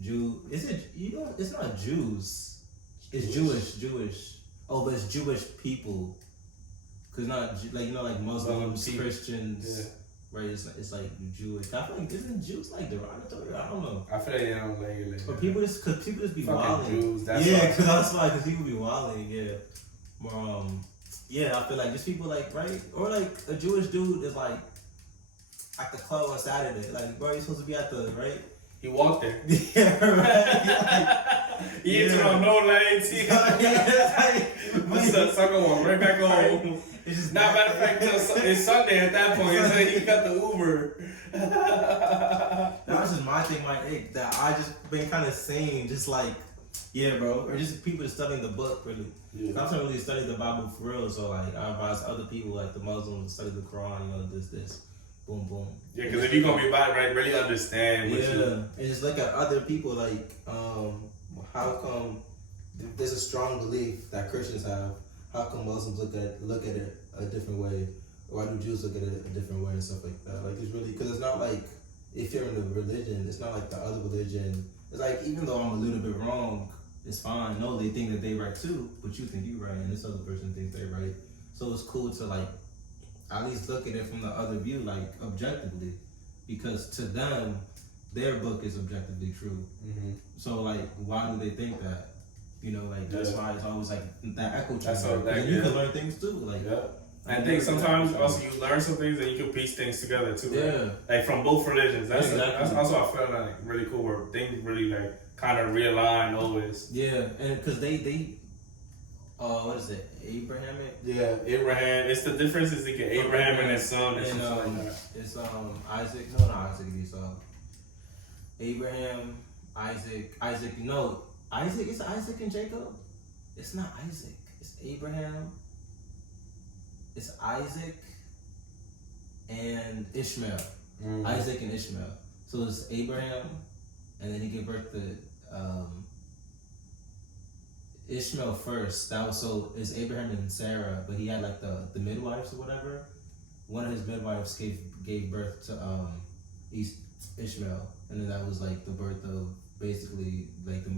Jew. Is it, you know, it's not Jews. It's Jewish. Oh, but it's Jewish people. Because not, like, you know, like, Muslims, Christians, right? It's like Jewish. I feel like, isn't Jews, like, derogatory? I don't know. I feel like they don't like it. But people just be wilding. Jews, because people be wilding, But, yeah, I feel like just people like, right? Or like a Jewish dude is like at the club on Saturday. Like, bro, you're supposed to be at the, right? He walked there. Yeah, right. He entered on no lanes. What's up, sucker walk right back home. It's just not matter of fact, it's Sunday at that point. It's like he got the Uber. That's just my thing, my ick, that I just been kind of saying, just like, yeah, bro, or just people just studying the book, really. I'm not really studying the Bible for real, so like I advise other people, like the Muslims, study the Quran, you know, this, boom, boom. Yeah, because if you're gonna be about it, right, really understand. And just look at other people, like, how come there's a strong belief that Christians have? How come Muslims look at it a different way? Why do Jews look at it a different way and stuff like that? Like, it's really, because it's not like, if you're in a religion, it's not like the other religion. It's like, even though I'm a little bit wrong, it's fine. No, they think that they right too, but you think you right, and this other person thinks they right. So it's cool to, like, at least look at it from the other view, like, objectively, because to them, their book is objectively true. So, like, why do they think that? You know, like, that's why it's always like that echo chamber. And you can learn things too, like. I think sometimes also you learn some things and you can piece things together too. Like from both religions. That's also I feel like really cool where things really like kind of realign always. Yeah, and because they what is it? Abrahamic? Yeah, Abraham. It's the difference is like Abraham and his son and something like that. It's Isaac. No, not Isaac. It's Abraham, Isaac. No, Isaac. It's Isaac and Jacob. It's not Isaac. It's Abraham. It's Isaac and Ishmael. Isaac and Ishmael. So it's Abraham, and then he gave birth to Ishmael first. That was so it's Abraham and Sarah, but he had like the midwives or whatever. One of his midwives gave birth to Ishmael, and then that was like the birth of basically like the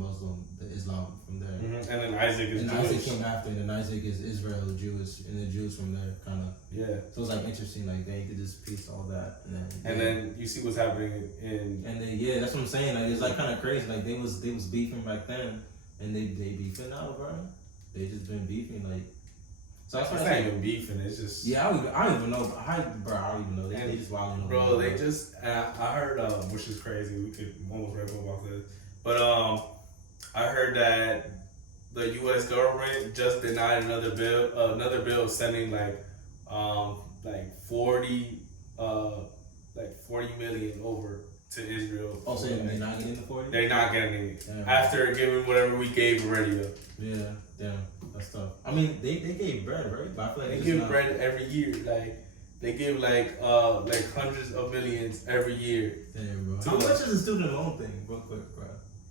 Islam from there. Mm-hmm. And then Isaac is and Jewish. Isaac came after, and then Isaac is Israel, Jewish, and the Jews from there, kind of. Yeah. So it's like interesting, like they did just piece all that, and then you see what's happening in. And then that's what I'm saying. Like it's like kind of crazy. Like they was beefing back then, and they beefing now, bro. They just been beefing like. So that's it's not even beefing. It's just. Yeah, I don't even know. I don't even know. They just wilding. Bro, they just. I heard, which is crazy. We could almost write about this, but I heard that the U.S. government just denied another bill sending like 40 million over to Israel. Oh, so they're not getting the 40? They're not getting it after giving whatever we gave already. Yeah, damn, that's tough. I mean, they gave bread, right? But I feel like they give bread every year. Like they give like hundreds of millions every year. Damn, bro. How much is a student loan thing, real quick, bro?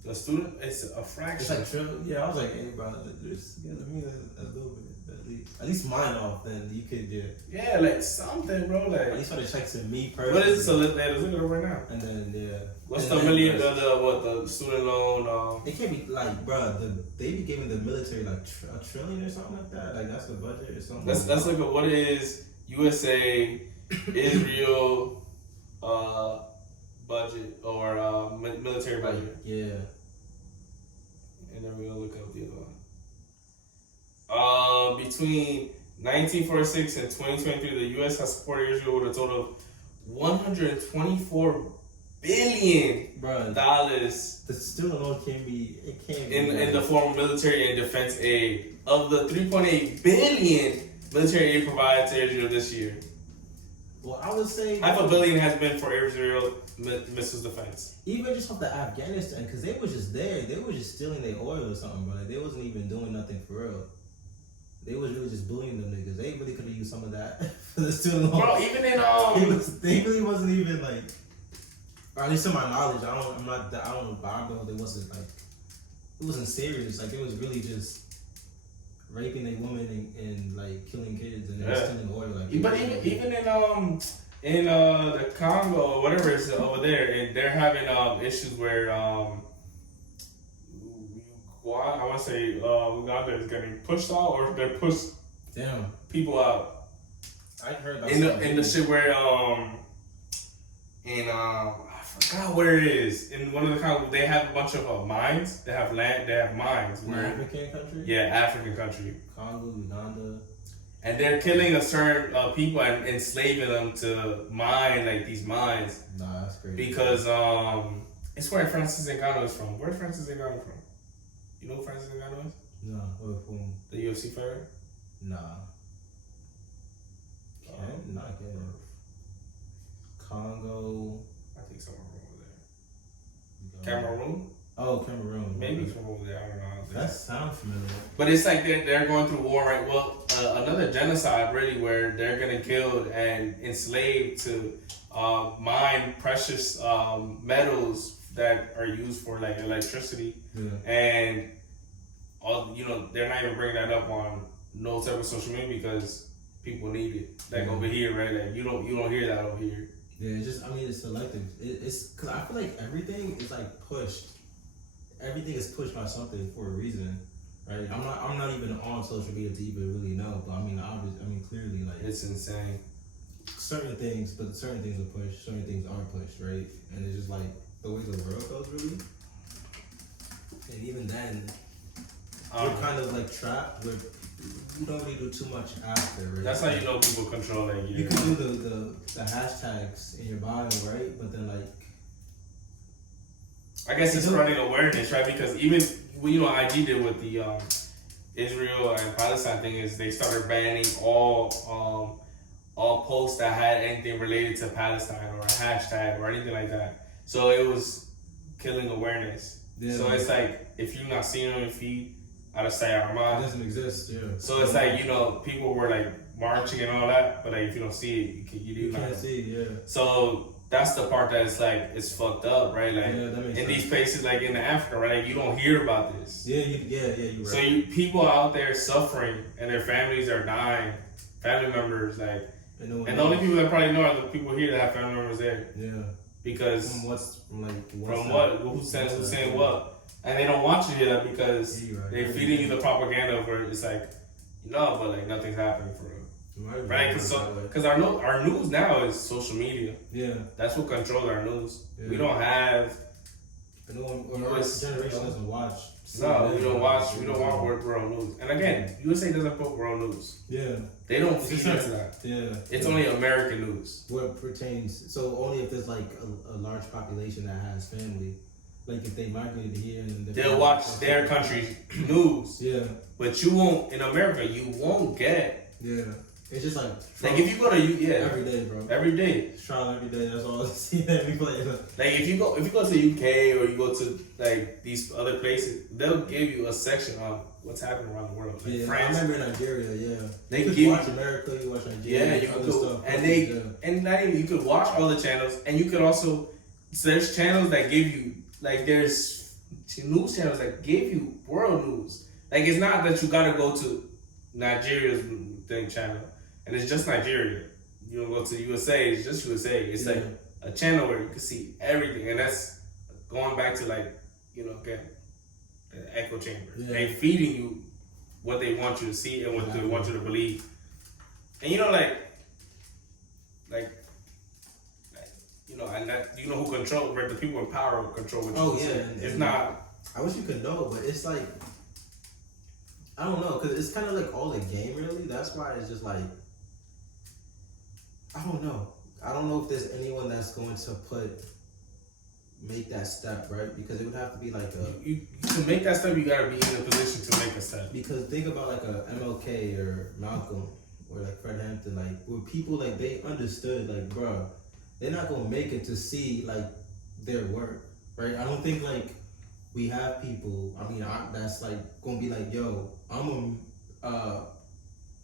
The student, it's a fraction. It's like yeah. I was like, hey, bro, just give me a little bit. At least mine off, then you could get. Yeah, like something, bro. Like at least for the checks to me personally. What is it? So let's look at it right now. And then what's the million? The student loan? It can't be like, bro. They be giving the military like $1 trillion or something like that. Like that's the budget or something. Let's look at what is USA, Israel, budget or military budget. Yeah. And then we're gonna look up the other one. Between 1946 and 2023, the U.S. has supported Israel with a total of $124 billion. The student loan can't be. It can't be in the form of military and defense aid. Of the 3.8 billion military aid provided to Israel this year, well, I would say $500 million has been for Israel missiles defense. Even just off the Afghanistan, because they were just there. They were just stealing their oil or something, bro. Like, they wasn't even doing nothing for real. They was really just bullying them niggas. They really could have used some of that for the student loan. Bro, even in they really wasn't even like, or at least to my knowledge, I don't know, but I know they wasn't like, it wasn't serious. Like, it was really just raping a woman and like killing kids and then stealing oil. Like, but even in the Congo or whatever is over there, and they're having issues where I want to say Uganda is getting pushed out, or they're pushed people out. I heard that in the shit where I forgot where it is. In one of the countries, they have a bunch of mines. They have land. They have mines. In an African country. Yeah, African country. Congo, Uganda. And they're killing a certain people and enslaving them to mine like these mines. Nah, that's crazy. Because it's where Francis Ngannou is from. Where's Francis Ngannou from? You know who Francis Ngannou is? No, whom? The UFC fighter? Nah. Not Kenya. Congo. I think somewhere over there. Cameroon? Oh, Cameroon. Maybe from over there. I don't know. That sounds familiar. But it's like they're going through war, right? Well, another genocide, really, where they're getting killed and enslaved to mine precious metals that are used for like electricity. Yeah. And they're not even bringing that up on no type of social media because people need it. Like over here, right? Like you don't hear that over here. Yeah, it's selective. It's because I feel like everything is like pushed. Everything is pushed by something for a reason, right? I'm not even on social media to even really know, but clearly, like it's insane. Certain things are pushed. Certain things aren't pushed, right? And it's just like the way the world goes, really. And even then, we're kind of like trapped where you don't really do too much after, right? That's how you know people control it. You can do the hashtags in your bio, right? But then like, I guess it's spreading awareness, right? Because even IG did with the Israel and Palestine thing is they started banning all posts that had anything related to Palestine or a hashtag or anything like that. So it was killing awareness. Yeah, so it's like if you're not seeing it on your feed, out of sight, out of mind. It doesn't exist, yeah. So it's like, people were like marching and all that, but like if you don't see it, you can't see, yeah. So that's the part that it's like it's fucked up, right? Like in sense. These places, like in Africa, right? Like, you don't hear about this. Yeah, you're right. So people out there suffering and their families are dying, family members, like, and the only people that probably know are the people here that have family members there. Yeah. because from what? Who's saying what? And they don't want you to hear that because they're feeding you the propaganda where it's like, no, but like nothing's happening for real. Right? Because our news now is social media. Yeah. That's what controls our news. Yeah. We don't have. Our generation doesn't watch. No, we don't watch. We don't want world news. And again, USA doesn't put world news. Yeah. They don't feed into that. Yeah. It's only American news. What pertains, so only if there's like a large population that has family. Like if they migrated here and they'll watch their country's news. Yeah. But you won't, in America, you won't get. Yeah. It's just like if you go to every day, bro. Every day. Trial every day. That's all I see that we play. Like if you go to UK or you go to like these other places, they'll give you a section on what's happening around the world. Like France. I remember Nigeria. Yeah. They you watch America. You watch Nigeria. Yeah, you could. Stuff. And not even you could watch all the channels, and you could also there's channels that give you like there's news channels that give you world news. Like it's not that you gotta go to Nigeria's thing channel. And it's just Nigeria. You don't go to USA, it's just USA. It's like a channel where you can see everything. And that's going back to like, again, the echo chamber. Yeah. They feeding you what they want you to see and what they want you to believe. And and that who control, right? The people in power control what you see. It's not. I wish you could know, but it's like, I don't know, because it's kind of like all a game, really. That's why it's just like, I don't know. I don't know if there's anyone that's going to make that step, right? Because it would have to be like to make that step, you gotta be in a position to make a step. Because think about like a MLK or Malcolm or like Fred Hampton, like where people like they understood, like, bro, they're not gonna make it to see like their work, right? I don't think like we have people. I mean, that's like gonna be like, yo, I'm gonna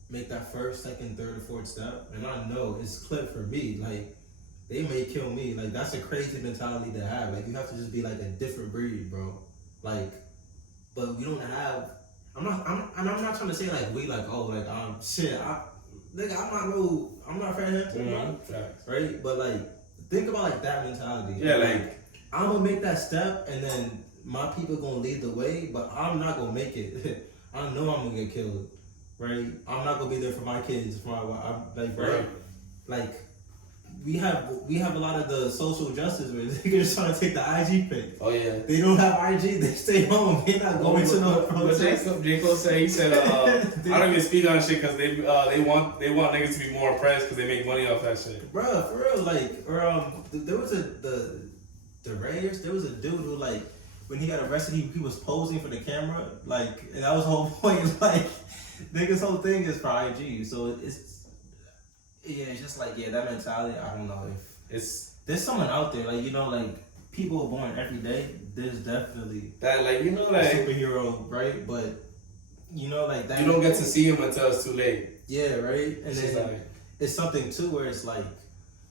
make that first, second, third, or fourth step, and I know it's clip for me. Like, they may kill me. Like, that's a crazy mentality to have. Like, you have to just be like a different breed, bro. Like, but we don't have. I'm not trying to say like we like shit. I'm not Fred Hampton, right? But like, think about like that mentality. Yeah, like I'm gonna make that step, and then my people gonna lead the way, but I'm not gonna make it. I know I'm gonna get killed. Right, I'm not gonna be there for my kids. Like we have a lot of the social justice where they're just trying to take the IG pic. Oh yeah, they don't have IG. They stay home. They're not going to no protest. J. Cole said I don't even speak on shit because they want niggas to be more oppressed because they make money off that shit. Bro, for real, like there was the Raiders. There was a dude who like when he got arrested, he was posing for the camera, like, and that was the whole point, like. Niggas' whole thing is for IG, so it's just like that mentality. I don't know if there's someone out there like people are born every day. There's definitely that like a superhero, right? But like that you don't get to see him until it's too late. Yeah, right. And then it's something too where it's like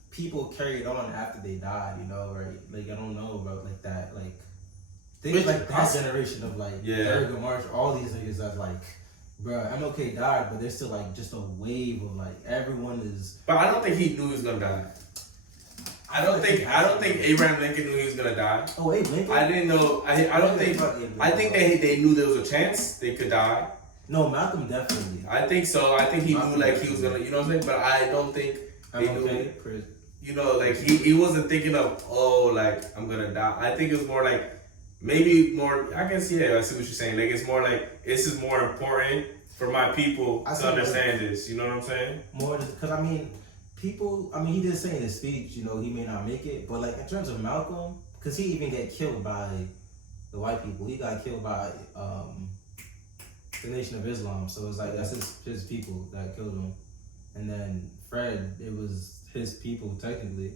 people carried on after they died, right? Like I don't know about like that, like things like that generation of like Thurgood Marsh, all these niggas that's like. Bro, MLK died, but there's still like just a wave of like everyone is. But I don't think he knew he was gonna die. I don't think Abraham Lincoln knew he was gonna die. Oh, Abe Lincoln. I didn't know. I think they knew there was a chance they could die. No, Malcolm definitely. I think so. I think he knew like he was gonna. You know what I'm saying? But I don't think they knew. Like he wasn't thinking of like I'm gonna die. I think it was more like. Maybe more, I can see that. I see what you're saying. Like, it's more like, this is more important for my people to understand this. You know what I'm saying? More, because he did say in his speech, he may not make it. But, like, in terms of Malcolm, because he even got killed by the white people. He got killed by the Nation of Islam. So it's like, that's his people that killed him. And then Fred, it was his people, technically.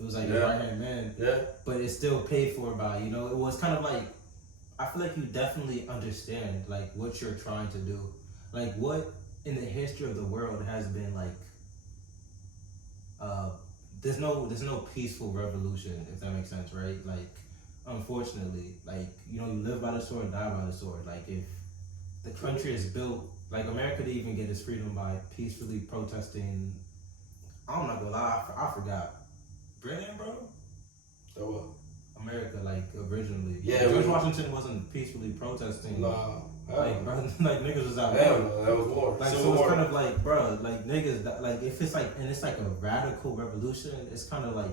It was like a right-hand man. Yeah. But it's still paid for by, it was kind of like, I feel like you definitely understand, like, what you're trying to do. Like, what in the history of the world has been, like, there's no peaceful revolution, if that makes sense, right? Like, unfortunately, like, you live by the sword, die by the sword. Like, if the country is built, like, America didn't even get its freedom by peacefully protesting. I'm not gonna lie, I forgot. Britain, bro? The what? America, like originally. Yeah, George Washington wasn't peacefully protesting. Nah. Like, bro, like niggas was out. Hell no, that was war. Like, Civil so it's war. kind of like, bro, like niggas, like if it's like, and it's like a radical revolution, it's kind of like,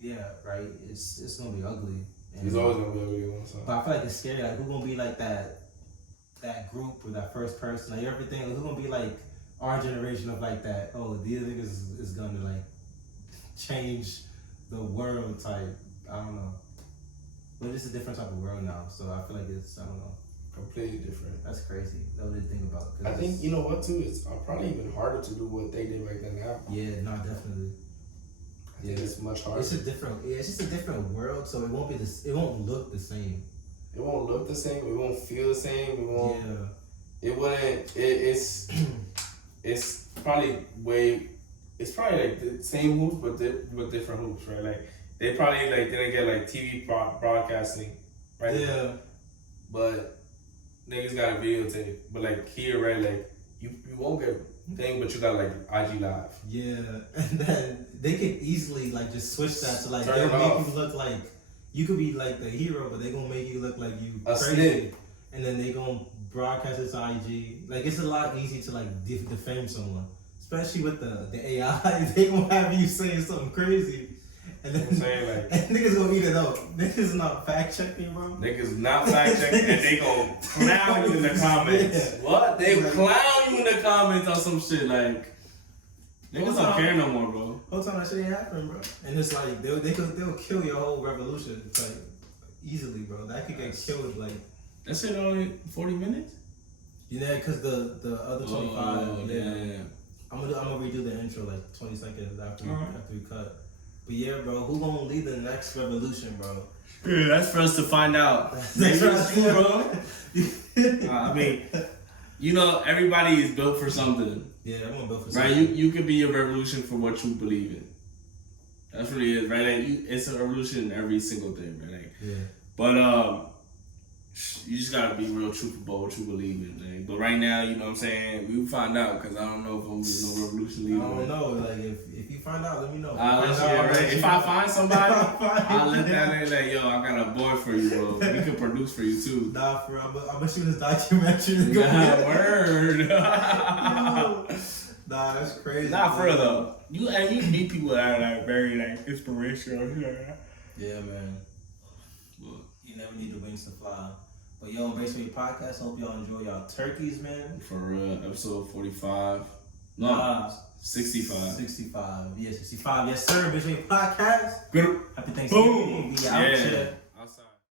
yeah, right. It's gonna be ugly. And, He's always gonna be ugly one time. but I feel like it's scary. Like, who gonna be like that group or that first person? Like everything. Like, who gonna be like our generation of like that? Oh, these niggas is gonna like change the world type. I don't know. But it's a different type of world now, so I feel like it's, I don't know. Completely different. That's crazy. That was the thing about it. I think, you know what, too? It's probably even harder to do what they did back then now. Yeah, no, definitely. I think it's much harder. It's a different. Yeah, it's just a different world, so it won't be this. It won't look the same. It won't look the same. It won't feel the same. It won't. Yeah. It wouldn't. It's probably way. It's probably like the same hoops, but with different hoops, right? Like they probably like didn't get like TV broadcasting, right? Yeah. But niggas got a videotape. But like here, right? Like you won't get thing, but you got like IG Live. Yeah, and then they could easily like just switch that to like Turn they'll it make off. you look like you could be like the hero, but they gonna make you look like you A crazy, snake. and then they gonna broadcast it to IG. Like it's a lot easier to like defame someone, especially with the AI. They gonna have you saying something crazy, and then I'm saying, like, and niggas gonna eat it up. Niggas not fact checking, bro. Niggas not fact checking and they gon' clown you in the comments. Yeah. What? They Like- clown you in the comments on some shit like niggas don't care no more, bro. Whole time that shit ain't happening, bro. And it's like they'll kill your whole revolution. It's like easily, bro. That could get killed like. That shit only 40 minutes? Yeah, cause the other 25. Yeah. I'm gonna redo the intro like 20 seconds after Alright. after we cut. But yeah, bro, who gonna lead the next revolution, bro? Yeah, that's for us to find out. That's Maybe it's you, right. bro. I mean, you know, everybody is built for something. Yeah, I'm gonna build for Right? something. You could be a revolution for what you believe in. That's what it is, right? Like, it's a revolution in every single thing, right? Like, Yeah. but you just gotta be real truthful about what you believe in, man. But right now, you know what I'm saying? We'll find out, because I don't know if I'm gonna be no revolution I leader. don't know. Like if you find out, let me know. I'll let you know, right? If I find somebody, I'll let that nigga like, yo, I got a boy for you, bro. We can produce for you too. Nah, for real. I'm gonna shoot this documentary. Nah, word. Nah, that's crazy. Nah, for real though. You meet people that are like very like inspirational. Yeah, man. You never need the wings to fly. But yo, Embrace Me Podcast, hope y'all enjoy y'all turkeys, man. For real, episode 45. No, Nah, 65. 65. Yeah, 65. Yes, sir. Embrace Me Podcast. Good. Happy Thanksgiving. Boom. We out Yeah. here.